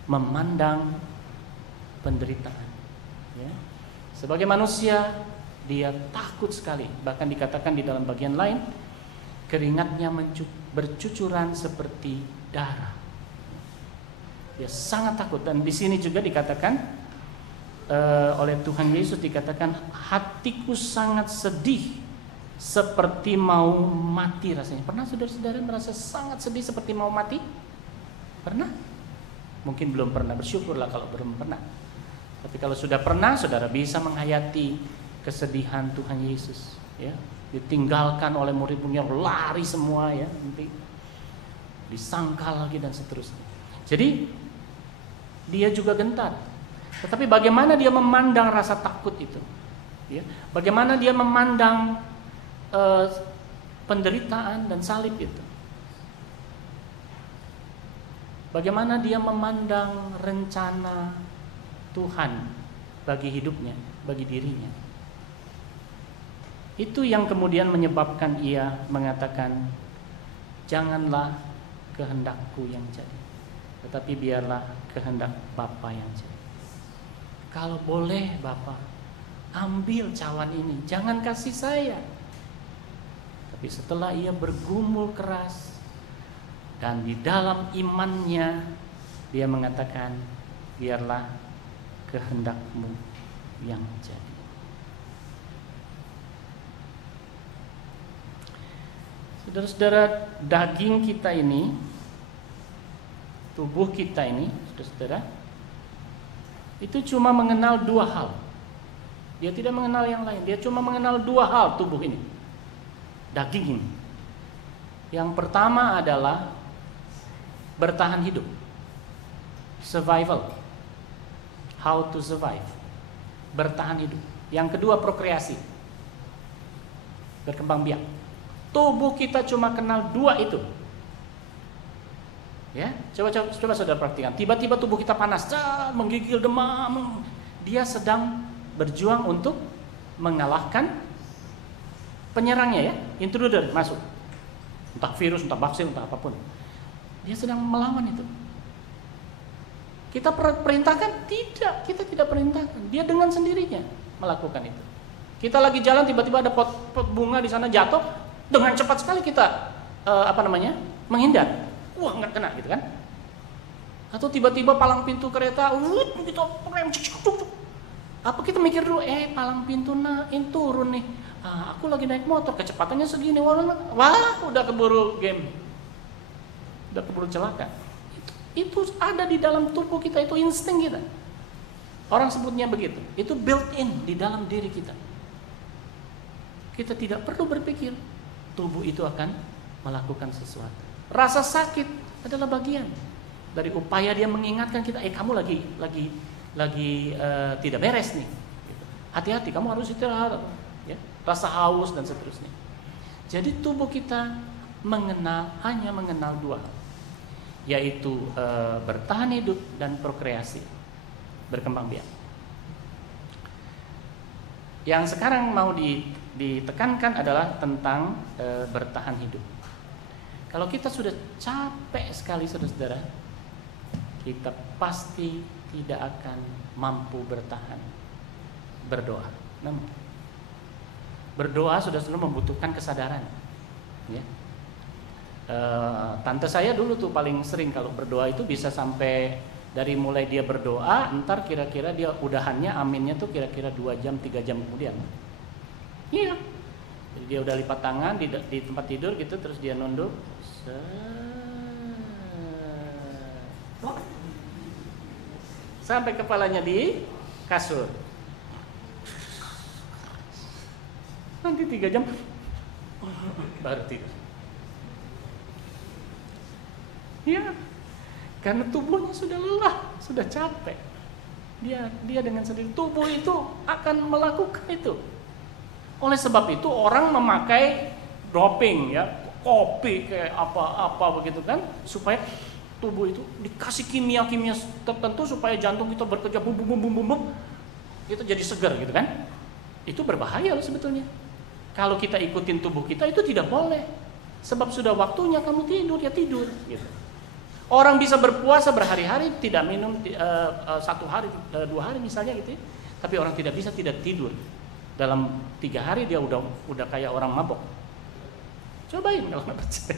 memandang penderitaan. Ya. Sebagai manusia, dia takut sekali. Bahkan dikatakan di dalam bagian lain, keringatnya bercucuran seperti darah. Dia sangat takut. Dan di sini juga dikatakan oleh Tuhan Yesus, dikatakan hatiku sangat sedih seperti mau mati rasanya. Pernah saudara-saudara merasa sangat sedih seperti mau mati? Pernah? Mungkin belum pernah, bersyukurlah kalau belum pernah. Tapi kalau sudah pernah, saudara bisa menghayati kesedihan Tuhan Yesus, ya. Ditinggalkan oleh murid-muridnya, lari semua ya, nanti disangkal lagi dan seterusnya. Jadi dia juga gentar. Tetapi bagaimana dia memandang rasa takut itu? Ya, bagaimana dia memandang penderitaan dan salib itu? Bagaimana dia memandang rencana Tuhan bagi hidupnya, bagi dirinya? Itu yang kemudian menyebabkan ia mengatakan, janganlah kehendakku yang jadi, tetapi biarlah kehendak Bapa yang jadi. kalau boleh Bapak, ambil cawan ini, jangan kasih saya. Tapi setelah ia bergumul keras dan di dalam imannya dia mengatakan, biarlah kehendakmu yang jadi. Saudara-saudara, daging kita ini, tubuh kita ini, saudara-saudara, itu cuma mengenal dua hal. Dia tidak mengenal yang lain. Dia cuma mengenal dua hal tubuh ini, daging ini. Yang pertama adalah bertahan hidup, survival, how to survive, bertahan hidup. Yang kedua prokreasi, berkembang biak. Tubuh kita cuma kenal dua itu. Ya, coba saudara perhatikan. Tiba-tiba tubuh kita panas, menggigil, demam. Dia sedang berjuang untuk mengalahkan penyerangnya, ya, intruder masuk. Entah virus, entah vaksin, entah apapun. Dia sedang melawan itu. Kita perintahkan? Tidak, kita tidak perintahkan. Dia dengan sendirinya melakukan itu. Kita lagi jalan, tiba-tiba ada pot bunga di sana jatuh, dengan cepat sekali kita menghindar. Wah, nggak kena gitu kan? Atau tiba-tiba palang pintu kereta, gitu, apa kita mikir dulu? Palang pintu turun nih. Aku lagi naik motor, kecepatannya segini, wah, udah keburu game, udah keburu celaka. Itu ada di dalam tubuh kita, itu insting kita. Orang sebutnya begitu. Itu built-in di dalam diri kita. Kita tidak perlu berpikir, tubuh itu akan melakukan sesuatu. Rasa sakit adalah bagian dari upaya dia mengingatkan kita, kamu lagi tidak beres nih. Hati-hati, kamu harus istirahat. Ya, rasa haus dan seterusnya. Jadi tubuh kita hanya mengenal dua hal, yaitu bertahan hidup dan prokreasi, berkembang biak. Yang sekarang mau ditekankan adalah tentang bertahan hidup. Kalau kita sudah capek sekali, saudara-saudara, kita pasti tidak akan mampu bertahan. Berdoa, berdoa saudara-saudara membutuhkan kesadaran. Ya. Tante saya dulu tuh paling sering kalau berdoa itu bisa sampai dari mulai dia berdoa, entar kira-kira dia udahannya aminnya tuh kira-kira 2 jam 3 jam kemudian. Iya. Jadi dia udah lipat tangan di tempat tidur gitu, terus dia nunduk, sampai kepalanya di kasur. Nanti 3 jam baru tidur. Ya, karena tubuhnya sudah lelah, sudah capek. Dia dengan sendiri, tubuh itu akan melakukan itu. Oleh sebab itu orang memakai doping, ya, kopi kayak apa begitu kan, supaya tubuh itu dikasih kimia-kimia tertentu supaya jantung kita bekerja bum itu jadi segar gitu kan. Itu berbahaya loh sebetulnya. Kalau kita ikutin tubuh kita itu tidak boleh. Sebab sudah waktunya kamu tidur, ya tidur gitu. Orang bisa berpuasa berhari-hari tidak minum 1 hari, 2 hari misalnya gitu ya. Tapi orang tidak bisa tidak tidur. Dalam 3 hari dia udah kayak orang mabok. Cobain kalau nggak percaya.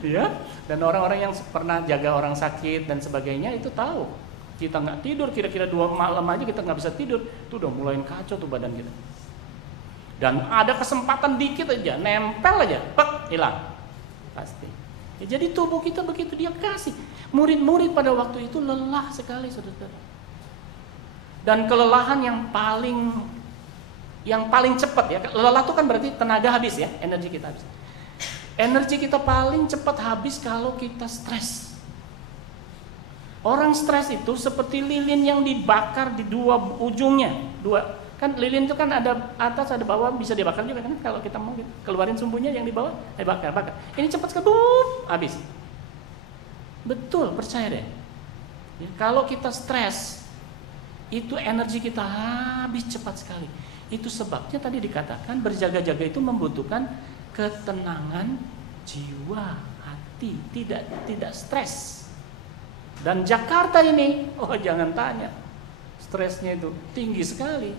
Ya. Dan orang-orang yang pernah jaga orang sakit dan sebagainya itu tahu. Kita nggak tidur kira-kira 2 malam aja kita nggak bisa tidur, itu udah mulai kacau tuh badan kita. Dan ada kesempatan dikit aja, nempel aja, hilang. Pasti. Ya, jadi tubuh kita begitu dia kasih. Murid-murid pada waktu itu lelah sekali, saudara. Dan kelelahan yang paling cepat ya. Lelah itu kan berarti tenaga habis ya, energi kita habis. Energi kita paling cepat habis kalau kita stres. Orang stres itu seperti lilin yang dibakar di 2 ujungnya. Kan lilin itu kan ada atas ada bawah, bisa dibakar juga kan, kalau kita mau keluarin sumbunya yang di bawah bakar. Ini cepat sekali habis. Betul, percaya deh ya, kalau kita stres itu energi kita habis cepat sekali. Itu sebabnya tadi dikatakan berjaga-jaga itu membutuhkan ketenangan jiwa, hati, tidak stres. Dan Jakarta ini, jangan tanya, Stresnya itu tinggi sekali,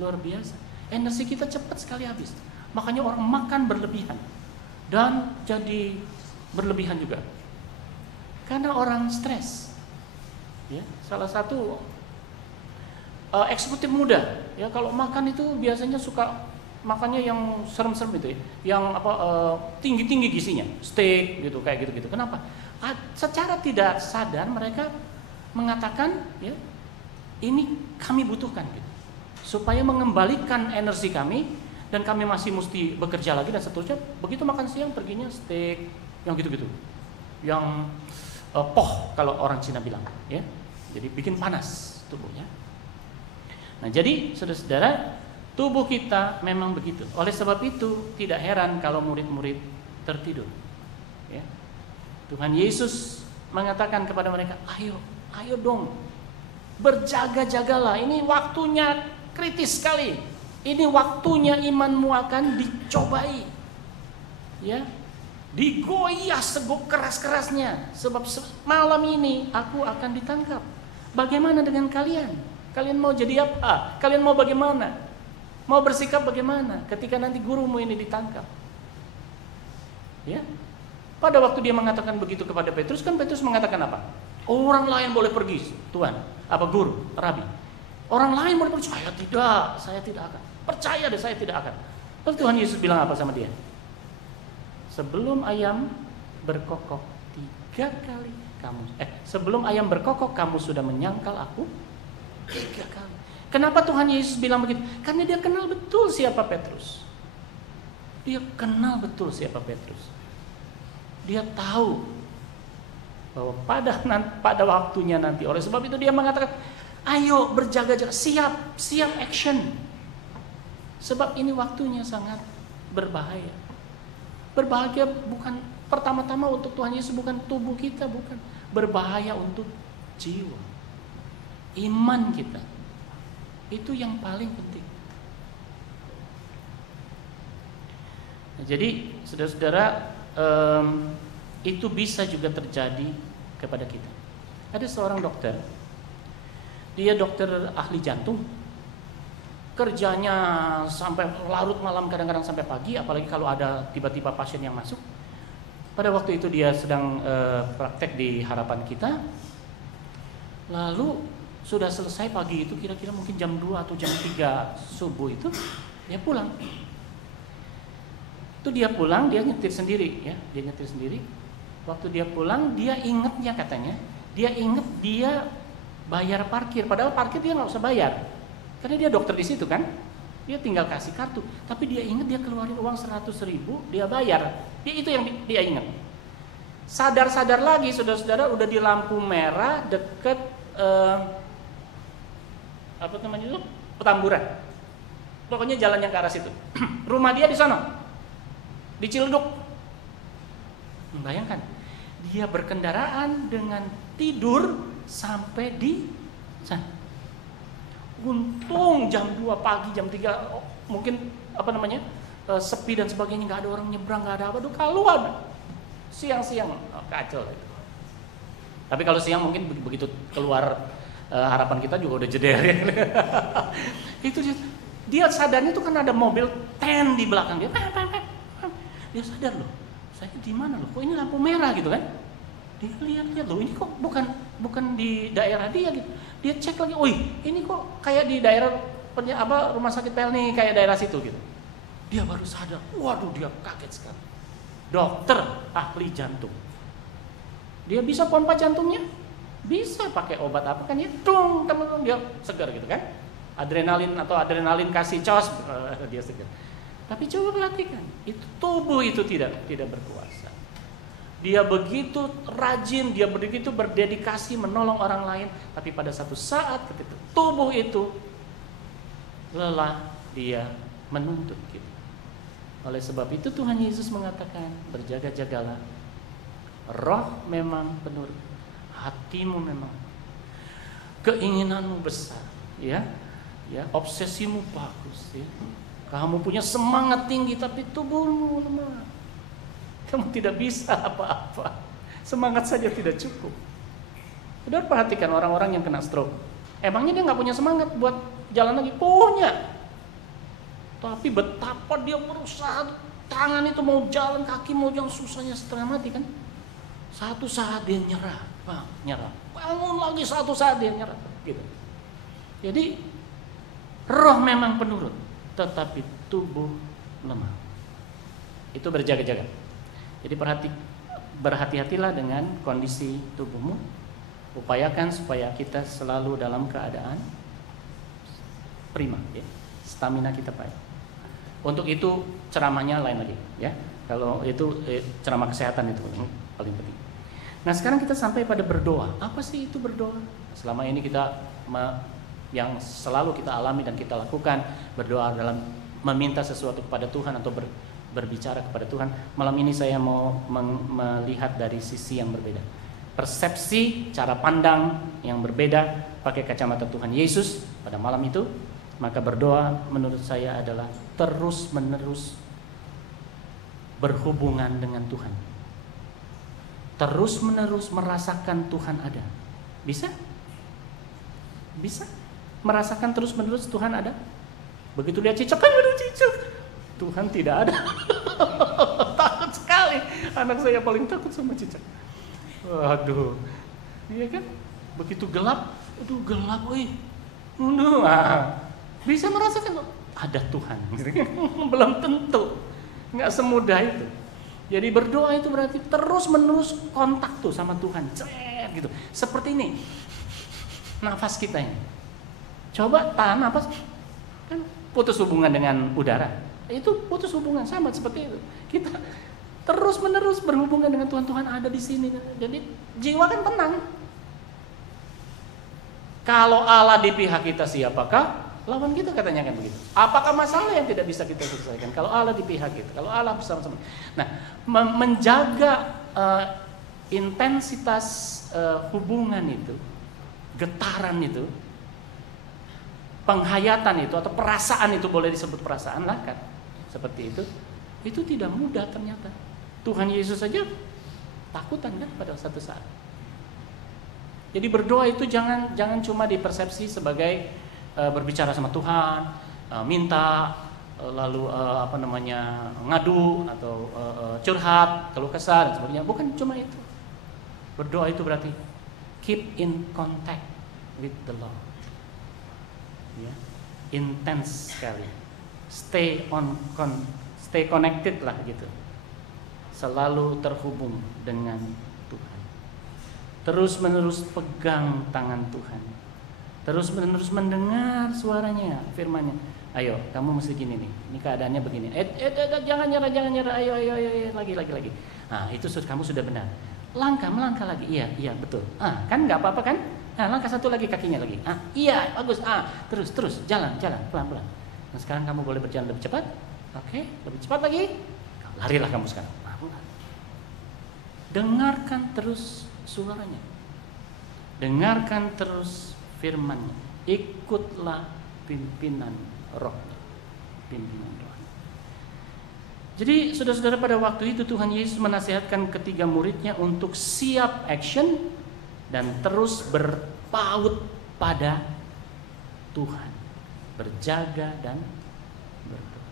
luar biasa. Energi kita cepat sekali habis. Makanya orang makan berlebihan dan jadi berlebihan juga. Karena orang stres. Ya, salah satu eksekutif muda, ya kalau makan itu biasanya suka makannya yang serem-serem itu ya, yang tinggi-tinggi gizinya, steak gitu, kayak gitu-gitu. Kenapa? Secara tidak sadar mereka mengatakan, ya ini kami butuhkan gitu, supaya mengembalikan energi kami dan kami masih mesti bekerja lagi dan seterusnya. Begitu makan siang perginya steak, yang gitu-gitu, yang poh kalau orang Cina bilang, ya. Jadi bikin panas tubuhnya. Nah, jadi saudara-saudara, tubuh kita memang begitu. Oleh sebab itu tidak heran kalau murid-murid tertidur. Ya. Tuhan Yesus mengatakan kepada mereka, ayo dong, berjaga-jagalah. Ini waktunya kritis sekali. Ini waktunya imanmu akan dicobai. Ya. Digoyah seguk keras-kerasnya. Sebab malam ini aku akan ditangkap. Bagaimana dengan kalian? Kalian mau jadi apa? Kalian mau bagaimana? Mau bersikap bagaimana ketika nanti gurumu ini ditangkap? Ya. Pada waktu dia mengatakan begitu kepada Petrus, kan Petrus mengatakan apa? Orang lain boleh pergi, Tuhan, guru, rabi. Orang lain boleh pergi, saya tidak akan. Percaya deh, saya tidak akan. Lalu Tuhan Yesus bilang apa sama dia? Sebelum ayam berkokok 3 kali sebelum ayam berkokok kamu sudah menyangkal aku 3 kali. Kenapa Tuhan Yesus bilang begitu? Karena dia kenal betul siapa Petrus. Dia kenal betul siapa Petrus. Dia tahu bahwa pada waktunya nanti. Oleh sebab itu dia mengatakan, ayo berjaga-jaga, siap action. Sebab ini waktunya sangat berbahaya. Berbahaya bukan pertama-tama untuk Tuhan Yesus, bukan tubuh kita, bukan. Berbahaya untuk jiwa, iman kita. Itu yang paling penting. Nah, jadi saudara-saudara, itu bisa juga terjadi kepada kita. Ada seorang dokter, dia dokter ahli jantung, kerjanya sampai larut malam, kadang-kadang sampai pagi, apalagi kalau ada tiba-tiba pasien yang masuk. Pada waktu itu dia sedang praktek di Harapan Kita. Lalu sudah selesai pagi itu, kira-kira mungkin jam 2 atau jam 3 subuh itu, dia pulang. Itu dia pulang, dia nyetir sendiri, ya, dia nyetir sendiri. Waktu dia pulang, dia ingetnya katanya, dia bayar parkir. Padahal parkir dia nggak usah bayar, karena dia dokter di situ kan, dia tinggal kasih kartu. Tapi dia ingat dia keluarin uang 100.000, dia bayar. Itu yang dia ingat. Sadar-sadar lagi, saudara-saudara, udah di lampu merah deket Petamburan. Pokoknya jalan yang ke arah situ. Rumah dia di sana, di Ciledug. Bayangkan, dia berkendaraan dengan tidur sampai di sana. Untung jam 2 pagi, jam 3 mungkin sepi dan sebagainya, nggak ada orang nyebrang, nggak ada apa. Keluar siang-siang, kacau itu. Tapi kalau siang mungkin begitu keluar Harapan Kita juga udah jeder ya. Itu dia sadarnya itu kan ada mobil ten di belakang dia. Dia sadar loh, saya di mana loh? Kok ini lampu merah gitu kan? Dia lihat loh, ini kok bukan di daerah dia gitu. Dia cek lagi, ini kok kayak di daerah rumah sakit Pelni, kayak daerah situ gitu. Dia baru sadar, waduh, dia kaget sekali. Dokter ahli jantung. Dia bisa pompa jantungnya, bisa pakai obat apa kan ya, teman-teman dia segar gitu kan. Adrenalin kasih cos, dia segar. Tapi coba perhatikan, itu tubuh itu tidak berkuasa. Dia begitu rajin, dia begitu berdedikasi menolong orang lain, tapi pada satu saat ketika tubuh itu lelah, dia menuntut kita. Oleh sebab itu Tuhan Yesus mengatakan, berjaga-jagalah. Roh memang penurut, hatimu memang, keinginanmu besar, ya, obsesimu bagus, ya. Kamu punya semangat tinggi, tapi tubuhmu lemah. Kamu tidak bisa apa-apa. Semangat saja tidak cukup. Saudara perhatikan orang-orang yang kena stroke. Emangnya dia nggak punya semangat buat jalan lagi? Punya. Tapi betapa dia berusaha, tangan itu mau jalan, kaki mau jalan, susahnya setengah mati kan. Satu saat dia nyerah, nyerah. Bangun lagi, satu saat dia nyerah. Gitu. Jadi roh memang penurut, tetapi tubuh lemah. Itu berjaga-jaga. Jadi berhati-hatilah dengan kondisi tubuhmu. Upayakan supaya kita selalu dalam keadaan prima, ya. Stamina kita baik. Untuk itu ceramahnya lain lagi, ya. Kalau itu ceramah kesehatan itu yang paling penting. Nah, sekarang kita sampai pada berdoa. Apa sih itu berdoa? Selama ini kita yang selalu kita alami dan kita lakukan, berdoa dalam meminta sesuatu kepada Tuhan atau berbicara kepada Tuhan. Malam ini saya mau melihat dari sisi yang berbeda. Persepsi, cara pandang yang berbeda pakai kacamata Tuhan Yesus pada malam itu. Maka berdoa menurut saya adalah terus-menerus berhubungan dengan Tuhan. Terus-menerus merasakan Tuhan ada. Bisa? Bisa? Merasakan terus-menerus Tuhan ada? Begitu lihat cicak, kan ada cicak. Tuhan tidak ada. Takut sekali. Anak saya paling takut sama cicak. Waduh. Iya kan? Begitu gelap, aduh gelap, wih. Bisa merasakan ada Tuhan. Belum tentu. Nggak semudah itu. Jadi berdoa itu berarti terus-menerus kontak tuh sama Tuhan. Gitu. Seperti ini. Nafas kita ini. Coba tahan nafas. Kan putus hubungan dengan udara. Itu putus hubungan, sama seperti itu. Kita terus-menerus berhubungan dengan Tuhan. Tuhan ada di sini. Jadi jiwa kan tenang. Kalau Allah di pihak kita, siapakah lawan kita, katanya kan begitu. Apakah masalah yang tidak bisa kita selesaikan kalau Allah di pihak kita, kalau Allah bersama-sama. Nah, menjaga intensitas hubungan itu, getaran itu, penghayatan itu atau perasaan itu, boleh disebut perasaan lah kan, seperti itu tidak mudah ternyata. Tuhan Yesus saja takutan kan pada satu saat. Jadi berdoa itu jangan cuma dipersepsi sebagai berbicara sama Tuhan, minta, lalu ngadu atau curhat, keluh kesah dan sebagainya. Bukan cuma itu. Berdoa itu berarti keep in contact with the Lord. Ya, intense sekali. Stay connected lah gitu. Selalu terhubung dengan Tuhan. Terus-menerus pegang tangan Tuhan. Terus-menerus mendengar suaranya, firman-Nya. Ayo, kamu mesti gini nih. Ini keadaannya begini. Jangan nyerah. Ayo, lagi. Nah, itu kamu sudah benar. Melangkah lagi. Iya, betul. Kan nggak apa-apa kan? Langkah satu lagi, kakinya lagi. Iya, bagus. Terus, jalan, pelan-pelan. Nah, sekarang kamu boleh berjalan lebih cepat. Oke, lebih cepat lagi. Larilah kamu sekarang. Dengarkan terus suaranya. Dengarkan terus firman-Nya. Ikutlah pimpinan rohnya. Jadi saudara-saudara, pada waktu itu Tuhan Yesus menasihatkan ketiga muridnya untuk siap action dan terus berpaut pada Tuhan, berjaga dan berdoa.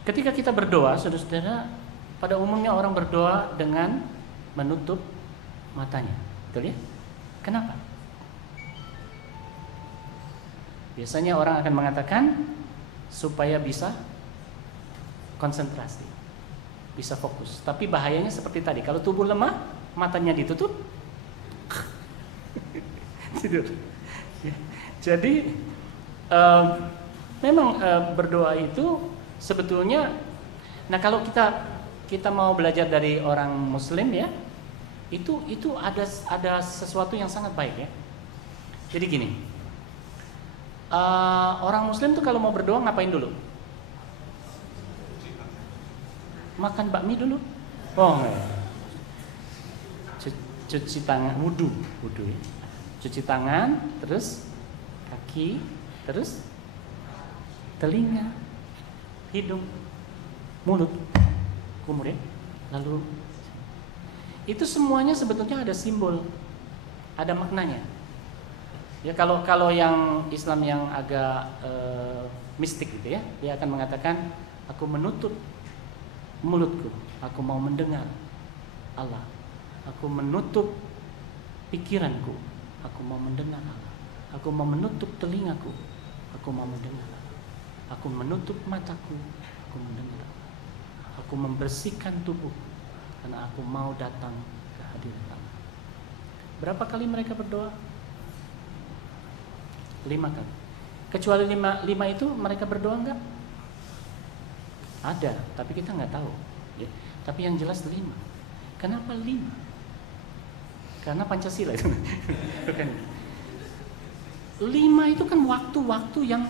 Ketika kita berdoa, saudara-saudara, pada umumnya orang berdoa dengan menutup matanya, betul ya? Kenapa? Biasanya orang akan mengatakan supaya bisa konsentrasi, bisa fokus. Tapi bahayanya seperti tadi, kalau tubuh lemah, matanya ditutup, tidur. Jadi memang berdoa itu sebetulnya, nah kalau kita mau belajar dari orang Muslim ya, itu ada sesuatu yang sangat baik ya. Jadi gini, orang Muslim tuh kalau mau berdoa ngapain dulu? Makan bakmi dulu? Oh enggak. Cuci tangan, wudu ya. Cuci tangan, terus kaki, terus telinga, hidung, mulut, kumur ya. Lalu Itu semuanya sebetulnya ada simbol, ada maknanya. Ya kalau yang Islam yang agak mistik gitu ya, dia akan mengatakan, aku menutup mulutku, aku mau mendengar Allah. Aku menutup pikiranku, aku mau mendengar Allah. Aku mau menutup telingaku, aku mau mendengar Allah. Aku menutup mataku, aku mendengar Allah. Aku membersihkan tubuh karena aku mau datang ke hadirat Allah. Berapa kali mereka berdoa? 5 kali. Kecuali 5 itu mereka berdoa enggak? Ada, tapi kita nggak tahu. Ya. Tapi yang jelas 5. Kenapa 5? Karena Pancasila itu. 5 itu kan waktu-waktu yang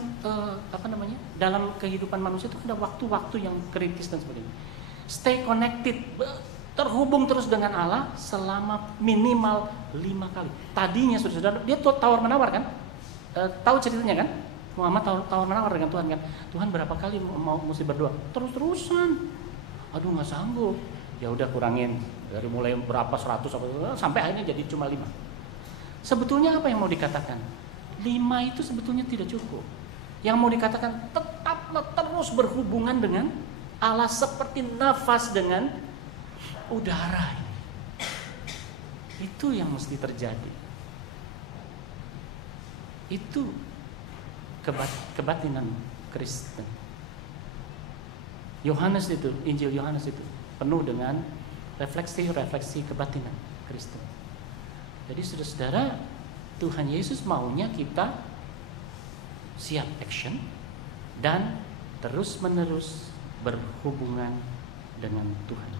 dalam kehidupan manusia itu ada waktu-waktu yang kritis dan sebagainya. Stay connected, terhubung terus dengan Allah selama minimal 5 kali. Tadinya saudara, dia tawar menawar kan? Tahu ceritanya kan? Muhammad tawar menawar dengan Tuhan kan? Tuhan berapa kali mau mesti berdoa? Terus-terusan. Aduh nggak sanggup. Ya udah kurangin dari mulai berapa 100 sampai akhirnya jadi cuma 5. Sebetulnya apa yang mau dikatakan? 5 itu sebetulnya tidak cukup. Yang mau dikatakan tetaplah terus berhubungan dengan Allah seperti nafas dengan udara. Itu yang mesti terjadi. Itu kebatinan Kristen. Yohanes itu, Injil Yohanes itu penuh dengan refleksi kebatinan Kristen. Jadi saudara-saudara, Tuhan Yesus maunya kita siap action dan terus-menerus berhubungan dengan Tuhan.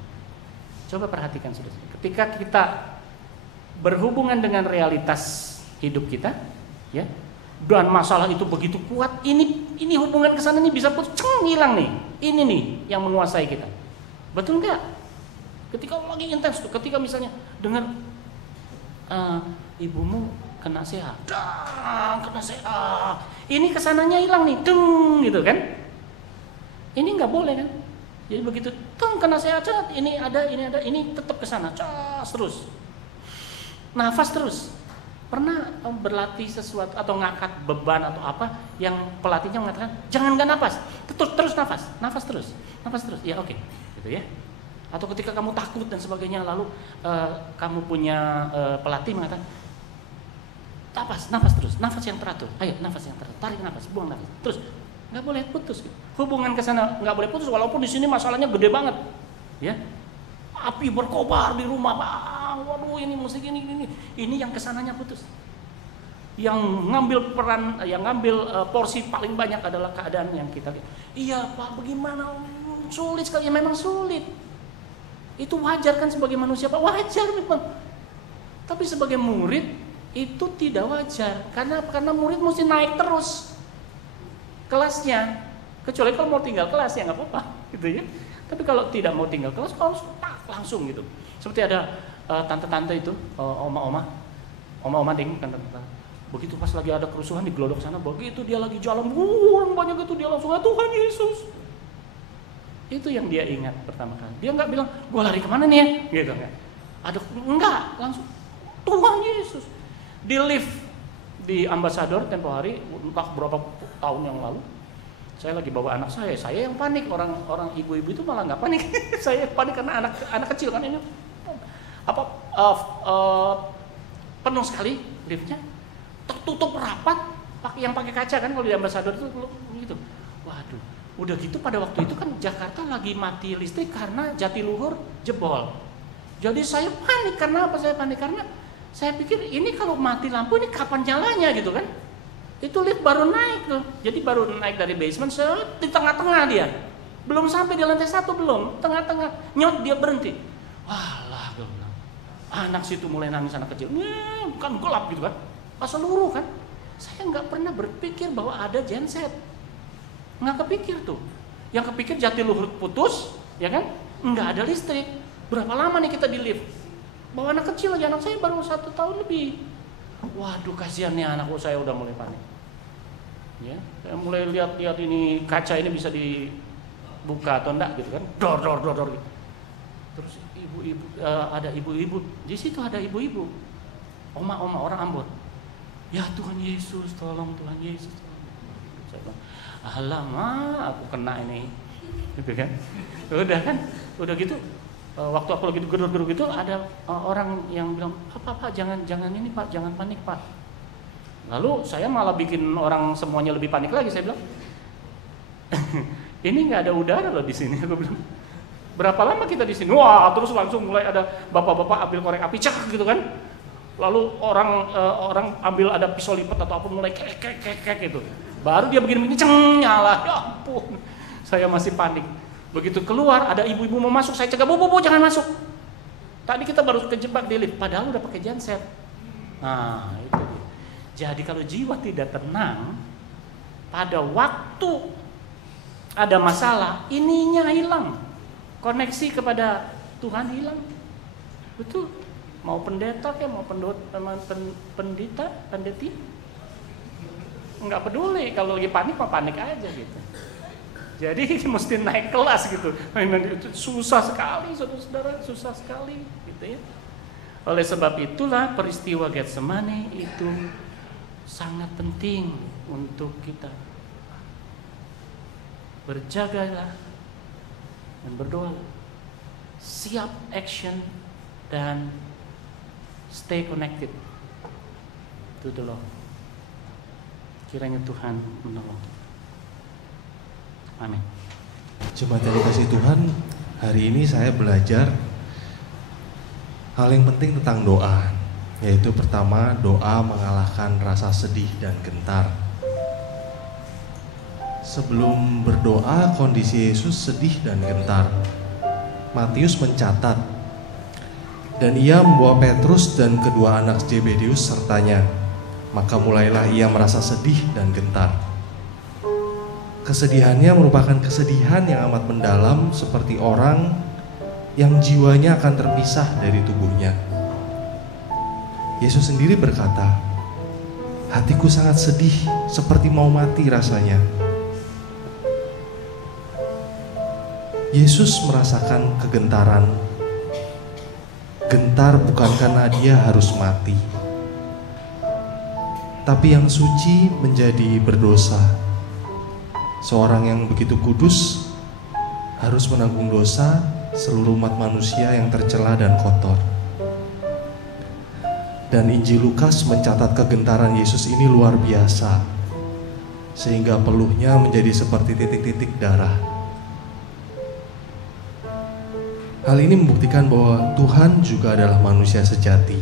Coba perhatikan saudara, ketika kita berhubungan dengan realitas hidup kita, ya, dan masalah itu begitu kuat, ini hubungan ke sana ini bisa putus, hilang nih. Ini nih yang menguasai kita. Betul nggak? Ketika lagi intens tuh, ketika misalnya dengar ibumu kena CA, kena CA. Ini kesananya hilang nih, gitu kan? Ini nggak boleh kan? Jadi begitu, kena CA, ini ada, ini tetap kesana, terus. Nafas terus. Pernah berlatih sesuatu atau ngangkat beban atau apa yang pelatihnya mengatakan jangan nggak nafas, terus nafas terus, ya oke, gitu ya. Atau ketika kamu takut dan sebagainya, lalu kamu punya pelatih mengatakan nafas terus, nafas yang teratur, ayo nafas yang teratur, tarik nafas, buang nafas, terus nggak boleh putus. Hubungan ke sana nggak boleh putus, walaupun di sini masalahnya gede banget, ya. Api berkobar di rumah, waduh ini musik ini yang kesananya putus. Yang ngambil peran, yang ngambil porsi paling banyak adalah keadaan yang kita lihat. Iya Pak, bagaimana? Sulit sekali, ya memang sulit. Itu wajar kan sebagai manusia Pak, wajar memang. Tapi sebagai murid itu tidak wajar, karena murid mesti naik terus kelasnya. Kecuali kalau mau tinggal kelas ya nggak apa-apa, gitu ya. Tapi kalau tidak mau tinggal kelas, harus langsung gitu. Seperti ada tante-tante itu, oma-oma ding, tante-tante. Begitu pas lagi ada kerusuhan di Glodok sana, begitu dia lagi jalan, orang banyak itu, dia langsung Tuhan Yesus. Itu yang dia ingat pertama kali. Dia nggak bilang, gue lari kemana nih ya? Gitu nggak. Enggak, langsung Tuhan Yesus. Di lift di Ambasador tempo hari, entah berapa tahun yang lalu, saya lagi bawa anak saya yang panik. Orang ibu-ibu itu malah nggak panik. Saya panik karena anak kecil kan ini penuh sekali liftnya, tertutup rapat, yang pakai kaca kan kalau di Ambasador itu gitu. Waduh, udah gitu pada waktu itu kan Jakarta lagi mati listrik karena Jatiluhur jebol. Jadi saya panik. Karena apa saya panik? Karena saya pikir ini kalau mati lampu ini kapan nyalanya gitu kan? Itu lift baru naik tuh, jadi baru naik dari basement, di tengah-tengah dia, belum sampai di lantai 1 belum, tengah-tengah, nyot dia berhenti. Walah, gue bilang, anak situ mulai nangis, anak kecil, kan gelap gitu kan, pas seluruh kan, saya nggak pernah berpikir bahwa ada genset, nggak kepikir tuh, yang kepikir Jatiluhur putus, ya kan, nggak ada listrik, berapa lama nih kita di lift, bawa anak kecil aja, anak saya baru 1 tahun lebih. Waduh, kasihan nih anakku, saya udah mulai panik. Ya, saya mulai lihat ini kaca ini bisa dibuka atau enggak gitu kan. Dor gitu. Terus ibu-ibu, ada ibu-ibu di situ, ada ibu-ibu, oma-oma orang Ambon. Ya Tuhan Yesus, tolong Tuhan Yesus. Saya bilang, alamak, aku kena ini, gitu kan? Udah gitu. Waktu aku lagi gedor-gedor gitu, ada orang yang bilang, Pak, jangan ini Pak, jangan panik Pak. Lalu saya malah bikin orang semuanya lebih panik lagi. Saya bilang, ini nggak ada udara loh di sini. Aku bilang, berapa lama kita di sini? Wah, terus langsung mulai ada bapak-bapak ambil korek api, cak gitu kan. Lalu orang ambil ada pisau lipat atau apa, mulai kek gitu. Baru dia begini ceng, nyala. Ya ampun, saya masih panik. Begitu keluar, ada ibu-ibu mau masuk, saya cegah, bu jangan masuk. Tadi kita baru kejebak di lift, padahal udah pakai genset. Nah, itu dia. Jadi kalau jiwa tidak tenang, pada waktu ada masalah, ininya hilang. Koneksi kepada Tuhan hilang. Betul. Mau pendeta kayak mau pendeti, nggak peduli. Kalau lagi panik, mah panik aja gitu. Jadi mesti naik kelas gitu. Susah sekali, saudara-saudara, susah sekali gitu ya. Oleh sebab itulah peristiwa Getsemani itu sangat penting untuk kita berjagalah dan berdoa, siap action dan stay connected to the Lord. Kiranya Tuhan menolong. Amin. Jemaat yang dikasih Tuhan, hari ini saya belajar hal yang penting tentang doa, yaitu pertama, doa mengalahkan rasa sedih dan gentar. Sebelum berdoa, kondisi Yesus sedih dan gentar. Matius mencatat, dan ia membawa Petrus dan kedua anak Zebedeus sertanya, maka mulailah ia merasa sedih dan gentar. Kesedihannya merupakan kesedihan yang amat mendalam, seperti orang yang jiwanya akan terpisah dari tubuhnya. Yesus sendiri berkata, hatiku sangat sedih, seperti mau mati rasanya. Yesus merasakan kegentaran. Gentar bukan karena dia harus mati, tapi yang suci menjadi berdosa. Seorang yang begitu kudus harus menanggung dosa seluruh umat manusia yang tercela dan kotor. Dan Injil Lukas mencatat kegentaran Yesus ini luar biasa, sehingga peluhnya menjadi seperti titik-titik darah. Hal ini membuktikan bahwa Tuhan juga adalah manusia sejati.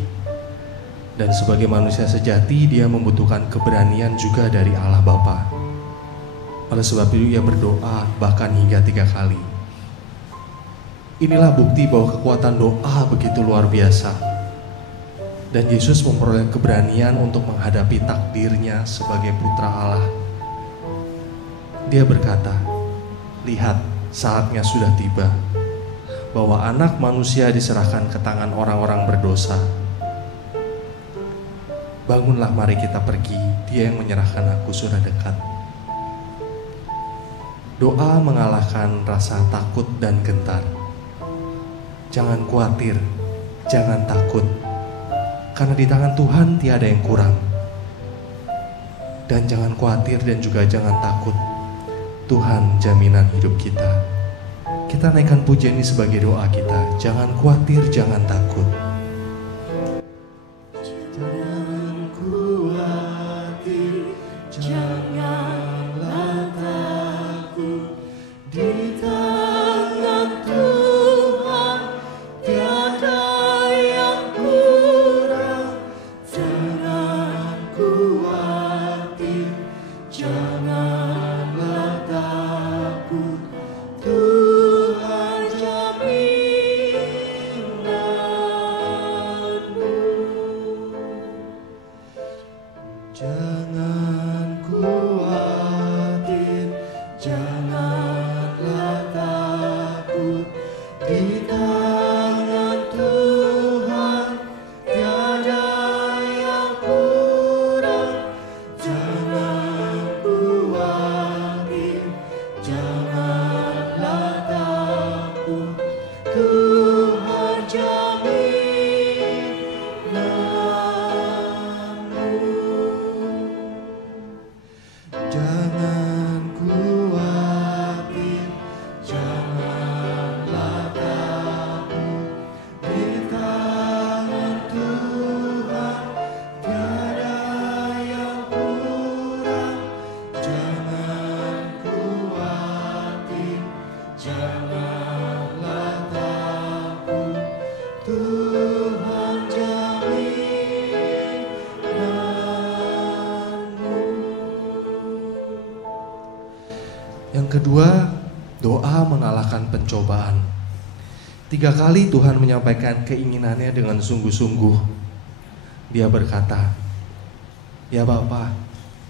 Dan sebagai manusia sejati, dia membutuhkan keberanian juga dari Allah Bapa. Oleh sebab itu ia berdoa bahkan hingga 3 kali. Inilah bukti bahwa kekuatan doa begitu luar biasa. Dan Yesus memperoleh keberanian untuk menghadapi takdirnya sebagai putra Allah. Dia berkata, lihat, saatnya sudah tiba, bahwa anak manusia diserahkan ke tangan orang-orang berdosa. Bangunlah, mari kita pergi, dia yang menyerahkan aku sudah dekat. Doa mengalahkan rasa takut dan gentar. Jangan khawatir, jangan takut, karena di tangan Tuhan tiada yang kurang. Dan jangan khawatir dan juga jangan takut, Tuhan jaminan hidup kita. Kita naikkan pujian ini sebagai doa kita. Jangan khawatir, jangan takut. Jangan khawatir, janganlah takut, di tangan Tuhan tiada yang kurang. Jangan khawatir, janganlah takut, Tuhan jaminan Yang kedua, doa mengalahkan pencobaan. 3 kali Tuhan menyampaikan keinginannya dengan sungguh-sungguh. Dia berkata, "Ya Bapa,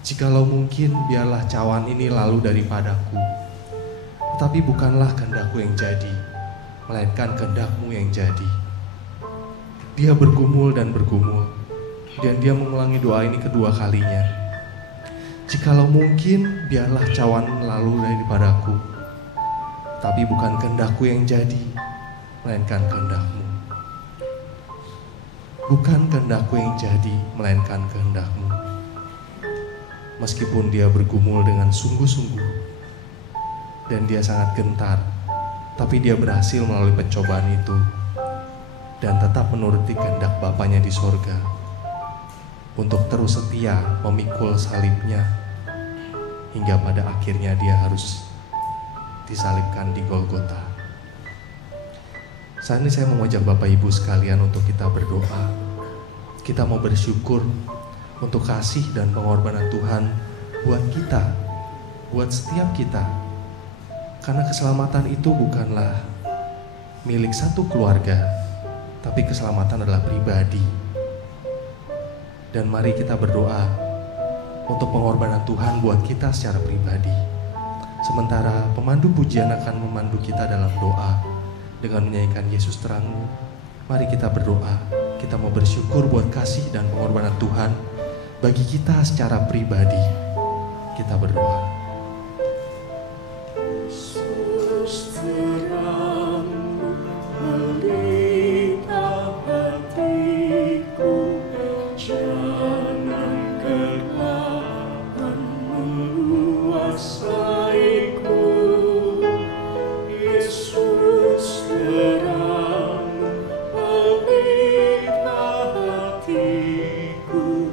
jikalau mungkin biarlah cawan ini lalu daripadaku. Tetapi bukanlah kehendakku yang jadi, melainkan kehendak-Mu yang jadi." Dia bergumul dan bergumul, dan dia mengulangi doa ini kedua kalinya. "Jikalau mungkin biarlah cawan lalu daripadaku, tapi bukan kehendakku yang jadi, melainkan kehendak-Mu. Bukan kehendakku yang jadi, melainkan kehendak-Mu." Meskipun dia bergumul dengan sungguh-sungguh dan dia sangat gentar, tapi dia berhasil melalui pencobaan itu dan tetap menuruti kehendak Bapanya di sorga untuk terus setia memikul salibnya hingga pada akhirnya dia harus disalibkan di Golgota. Saat ini saya mengajak Bapak Ibu sekalian untuk kita berdoa. Kita mau bersyukur untuk kasih dan pengorbanan Tuhan buat kita, buat setiap kita. Karena keselamatan itu bukanlah milik satu keluarga, tapi keselamatan adalah pribadi. Dan mari kita berdoa untuk pengorbanan Tuhan buat kita secara pribadi. Sementara pemandu pujian akan memandu kita dalam doa dengan menyanyikan Yesus Terang-Mu, mari kita berdoa. Kita mau bersyukur buat kasih dan pengorbanan Tuhan bagi kita secara pribadi. Kita berdoa. Yesus Terang-Mu melita hatiku, jangan kegelapan menguasaiku. Yesus Terang-Mu melita hatiku,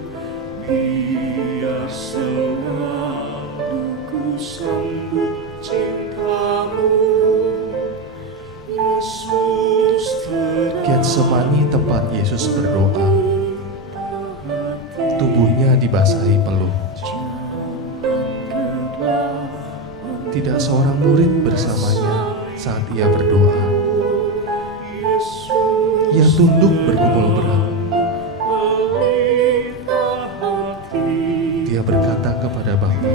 biar selalu ku sambut cinta-Mu. Yesus Terang-Mu Getsemani, tempat Yesus berdoa, tubuhnya dibasahi peluh. Tidak seorang murid bersamanya saat ia berdoa. Ia tunduk bergumul berat. Dia berkata kepada Bapa,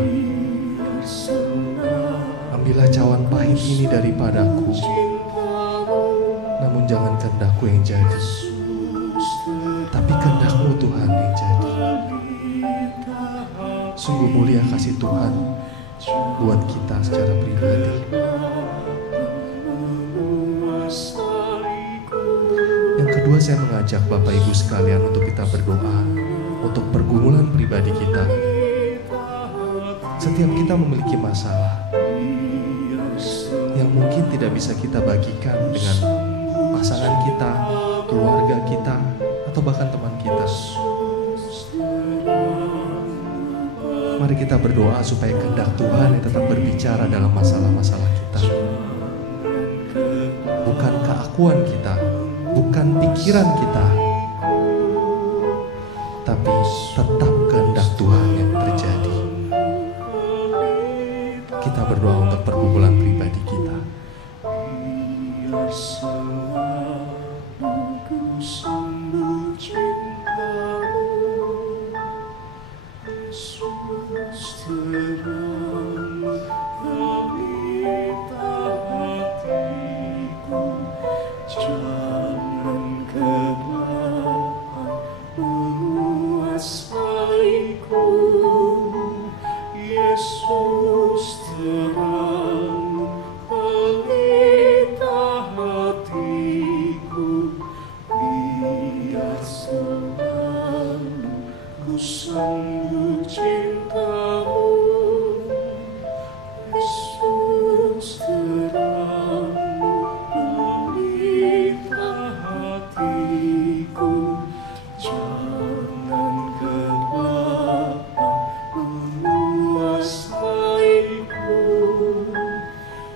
"Ambillah cawan pahit ini daripadaku, namun jangan kehendakku yang jadi, tapi kehendak-Mu Tuhan yang jadi." Sungguh mulia kasih Tuhan buat kita secara pribadi. Yang kedua, saya mengajak Bapak Ibu sekalian untuk kita berdoa untuk pergumulan pribadi kita. Setiap kita memiliki masalah yang mungkin tidak bisa kita bagikan dengan pasangan kita, keluarga kita, atau bahkan teman kita. Mari kita berdoa supaya kehendak Tuhan yang tetap berbicara dalam masalah-masalah kita. Bukan keakuan kita, bukan pikiran kita, tapi tetap kehendak Tuhan yang terjadi. Kita berdoa untuk pergumulan pribadi kita. biar selalu ku sambut cinta-Mu. Yesus Terang-Mu melita hatiku, jangan kegelapan menguasaiku. Yesus Terang-Mu melita hatiku, biar selalu ku sambut cinta-Mu. Yesus Terang-Mu melita hatiku, jangan kegelapan menguasaiku.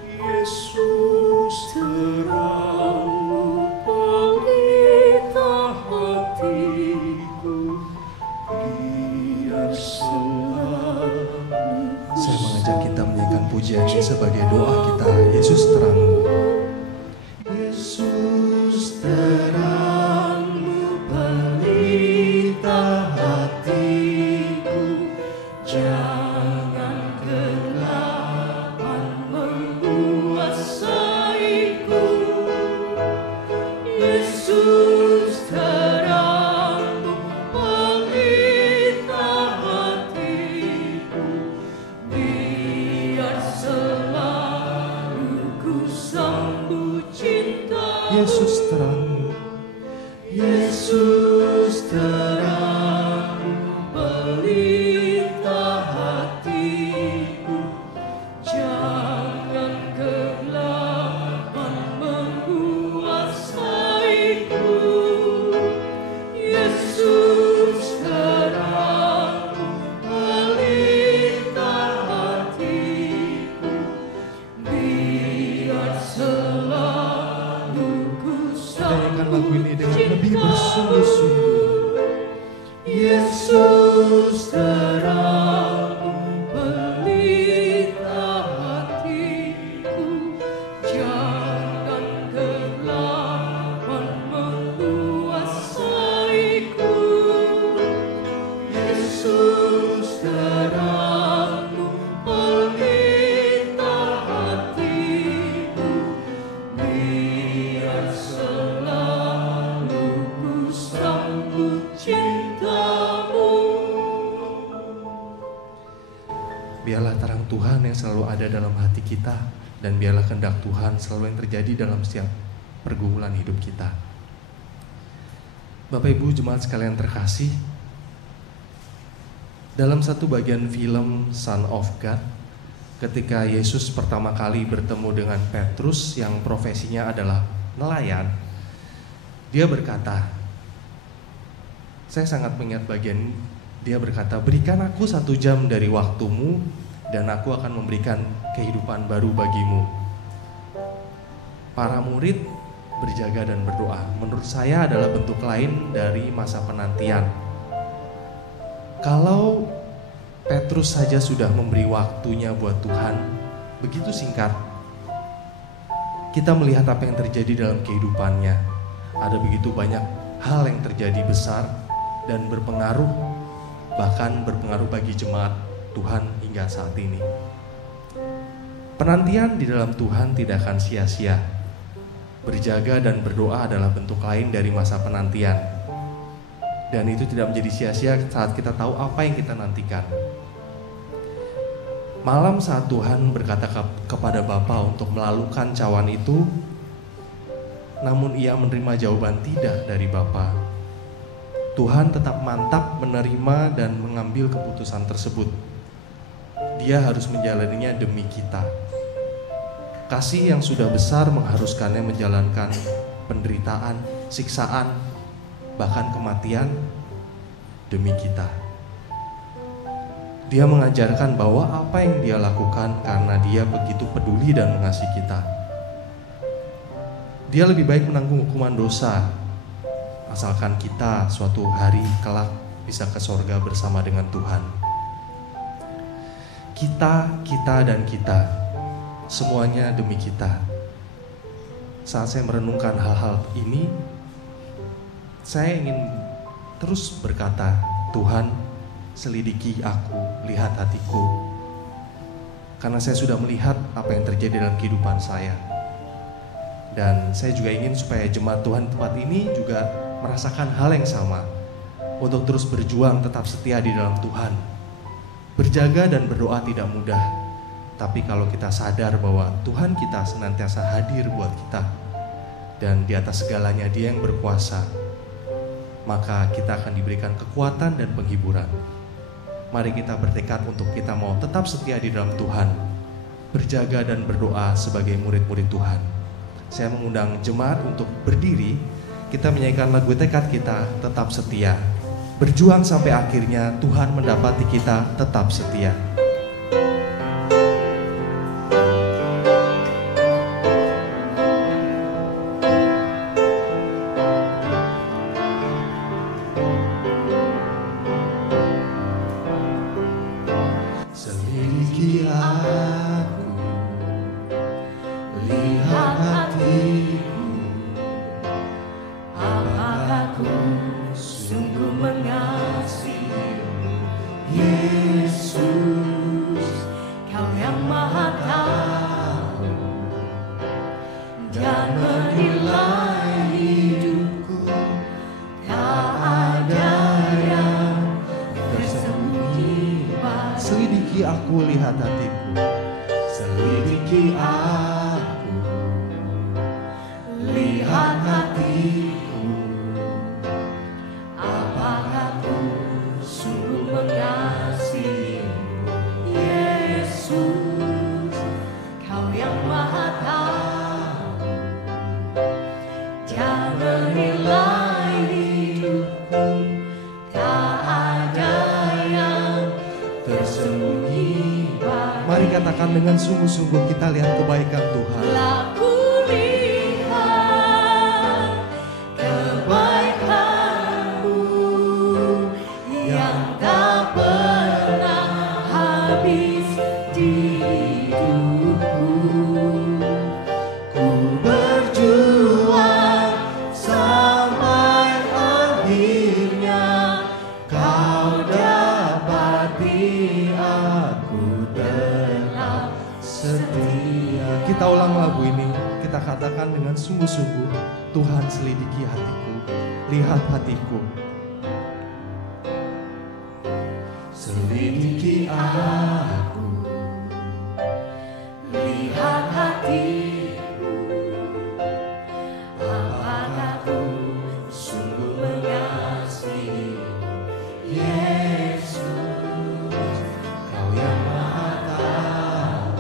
Yesus Terang-Mu pelita hatiku, biar selalu Saya mengajak kita menyanyikan pujian ini sebagai doa kita. Yesus terangmu. Yesus terangmu, pelita hatiku, jangan kegelapan menguasaiku. Yesus terangmu, pelita hatiku, biar selalu ku sambut cinta. Yesus terangmu. Yesus terangmu, pelita hatiku, jangan kegelapan menguasaiku. Yesus terangmu, pelita hatiku, biar selalu ku Nyanyikan lagu ini dengan lebih bersungguh-sungguh. Yesus terangmu, pelita hatiku, jangan kegelapan menguasaiku. Yesus terangmu, pelita hatiku, biar selalu ku sambut cintamu. Biarlah terang Tuhan yang selalu ada dalam hati kita, dan biarlah kehendak Tuhan selalu yang terjadi dalam setiap pergumulan hidup kita. Bapak Ibu jemaat sekalian terkasih, dalam satu bagian film Son of God, ketika Yesus pertama kali bertemu dengan Petrus yang profesinya adalah nelayan, dia berkata, saya sangat mengingat bagian dia berkata, berikan aku 1 jam dari waktumu dan aku akan memberikan kehidupan baru bagimu. Para murid berjaga dan berdoa. Menurut saya adalah bentuk lain dari masa penantian. Kalau Petrus saja sudah memberi waktunya buat Tuhan, begitu singkat, kita melihat apa yang terjadi dalam kehidupannya. Ada begitu banyak hal yang terjadi besar dan berpengaruh, bahkan berpengaruh bagi jemaat Tuhan hingga saat ini. Penantian di dalam Tuhan tidak akan sia-sia. Berjaga dan berdoa adalah bentuk lain dari masa penantian. Dan itu tidak menjadi sia-sia saat kita tahu apa yang kita nantikan. Malam saat Tuhan berkata kepada Bapa untuk melalukan cawan itu, namun ia menerima jawaban tidak dari Bapa. Tuhan tetap mantap menerima dan mengambil keputusan tersebut. Dia harus menjalaninya demi kita. Kasih yang sudah besar mengharuskannya menjalankan penderitaan, siksaan, bahkan kematian demi kita. Dia mengajarkan bahwa apa yang dia lakukan karena dia begitu peduli dan mengasihi kita. Dia lebih baik menanggung hukuman dosa, asalkan kita suatu hari kelak bisa ke sorga bersama dengan Tuhan. Kita dan kita, semuanya demi kita. Saat saya merenungkan hal-hal ini, saya ingin terus berkata, Tuhan, selidiki aku, lihat hatiku. Karena saya sudah melihat apa yang terjadi dalam kehidupan saya. Dan saya juga ingin supaya jemaat Tuhan tempat ini juga merasakan hal yang sama, untuk terus berjuang tetap setia di dalam Tuhan. Berjaga dan berdoa tidak mudah, tapi kalau kita sadar bahwa Tuhan kita senantiasa hadir buat kita, dan di atas segalanya Dia yang berkuasa, maka kita akan diberikan kekuatan dan penghiburan. Mari kita bertekad untuk kita mau tetap setia di dalam Tuhan, berjaga dan berdoa sebagai murid-murid Tuhan. Saya mengundang jemaat untuk berdiri. Kita menyanyikan lagu tekad kita tetap setia. Berjuang sampai akhirnya Tuhan mendapati kita tetap setia. Selidiki aku, Selidiki aku, lihat hatiku, apakah ku sungguh mengasihimu. Yesus, Kau yang Maha Tahu, jangan nilai hidupku, tak ada yang Tersembunyi. Mari katakan dengan sungguh-sungguh, kita lihat kebaikan Tuhan. Laku lihat kebaikan-Mu yang tak pernah habis di hidupku. Ku berjuang sampai akhirnya, Kau dapati aku tetap setia. Kita ulang lagu ini, kita katakan dengan sungguh-sungguh, Tuhan selidiki hatiku, lihat hatiku. Selidiki aku, Lihat hatiku, apakah ku sungguh mengasihimu. Yesus, Kau yang Maha Tahu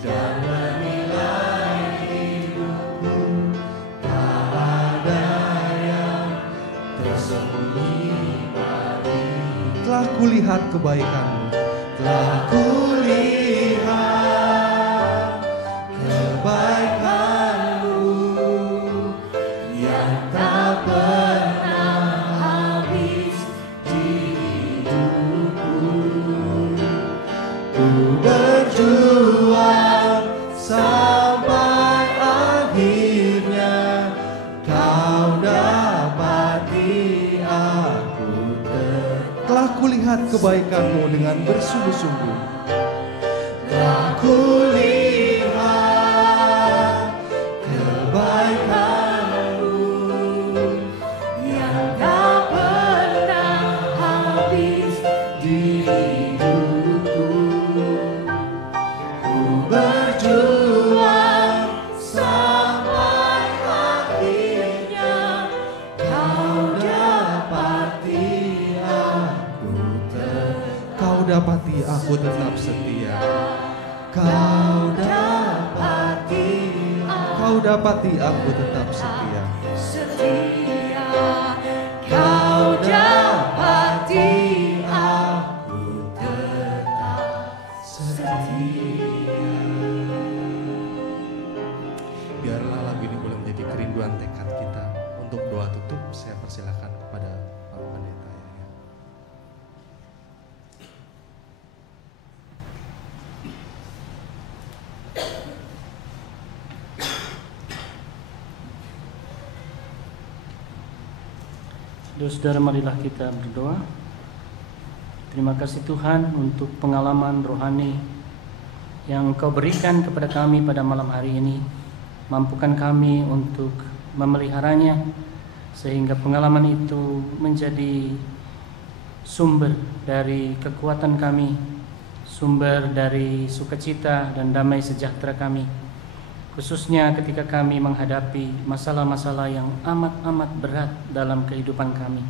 dan menilai hidupku, tak ada yang tersembunyi bagi. Telah kulihat kebaikan-Mu, telah kulihat kebaikan-Mu yang tak pernah habis di hidupku. Ku berjuang sampai akhirnya, Kau dapati aku telah kulihat kebaikan-Mu dengan bersungguh-sungguh. Telah kulihat kebaikan-Mu yang tak pernah habis di hidupku. Ku berjuang sampai akhirnya, Kau dapati aku Kau dapati aku tetap setia. Kau dapati aku tetap setia. setia. Kau dapati aku tetap setia. Biarlah lagu ini boleh menjadi kerinduan tekad kita. Untuk doa tutup, saya persilakan kepada Bapak Pendeta. Saudara, marilah kita berdoa. Terima kasih Tuhan untuk pengalaman rohani yang Engkau berikan kepada kami pada malam hari ini. Mampukan kami untuk memeliharanya, sehingga pengalaman itu menjadi sumber dari kekuatan kami, sumber dari sukacita dan damai sejahtera kami, khususnya ketika kami menghadapi masalah-masalah yang amat-amat berat dalam kehidupan kami,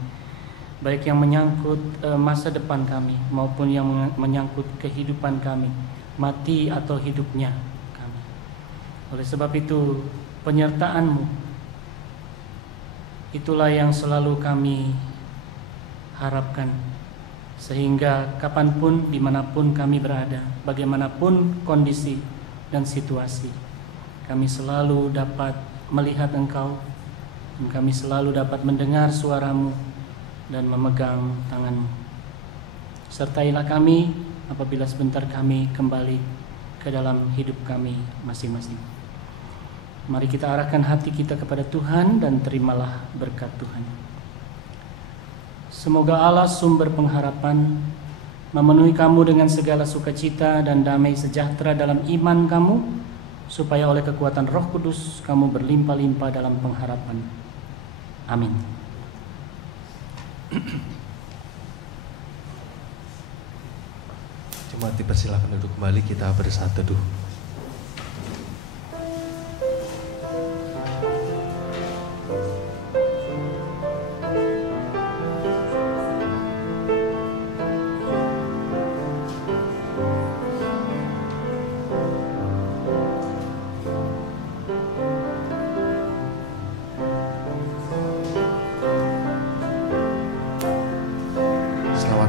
baik yang menyangkut masa depan kami maupun yang menyangkut kehidupan kami, mati atau hidupnya kami. Oleh sebab itu, penyertaan-Mu itulah yang selalu kami harapkan, sehingga kapanpun, dimanapun kami berada, bagaimanapun kondisi dan situasi, kami selalu dapat melihat Engkau, dan kami selalu dapat mendengar suara-Mu dan memegang tangan-Mu. Sertailah kami apabila sebentar kami kembali ke dalam hidup kami masing-masing. Mari kita arahkan hati kita kepada Tuhan dan terimalah berkat Tuhan. Semoga Allah sumber pengharapan memenuhi kamu dengan segala sukacita dan damai sejahtera dalam iman kamu, supaya oleh kekuatan Roh Kudus kamu berlimpah-limpah dalam pengharapan. Amin. Jemaat dipersilakan duduk kembali, kita bersaat teduh.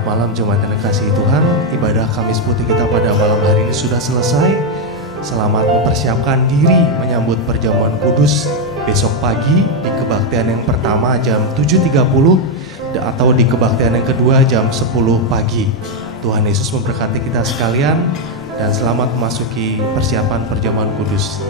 Malam jemaat yang dikasihi Tuhan, ibadah Kamis Putih kita pada malam hari ini sudah selesai. Selamat mempersiapkan diri menyambut perjamuan kudus besok pagi di kebaktian yang pertama jam 7.30 atau di kebaktian yang kedua jam 10 pagi. Tuhan Yesus memberkati kita sekalian dan selamat memasuki persiapan perjamuan kudus.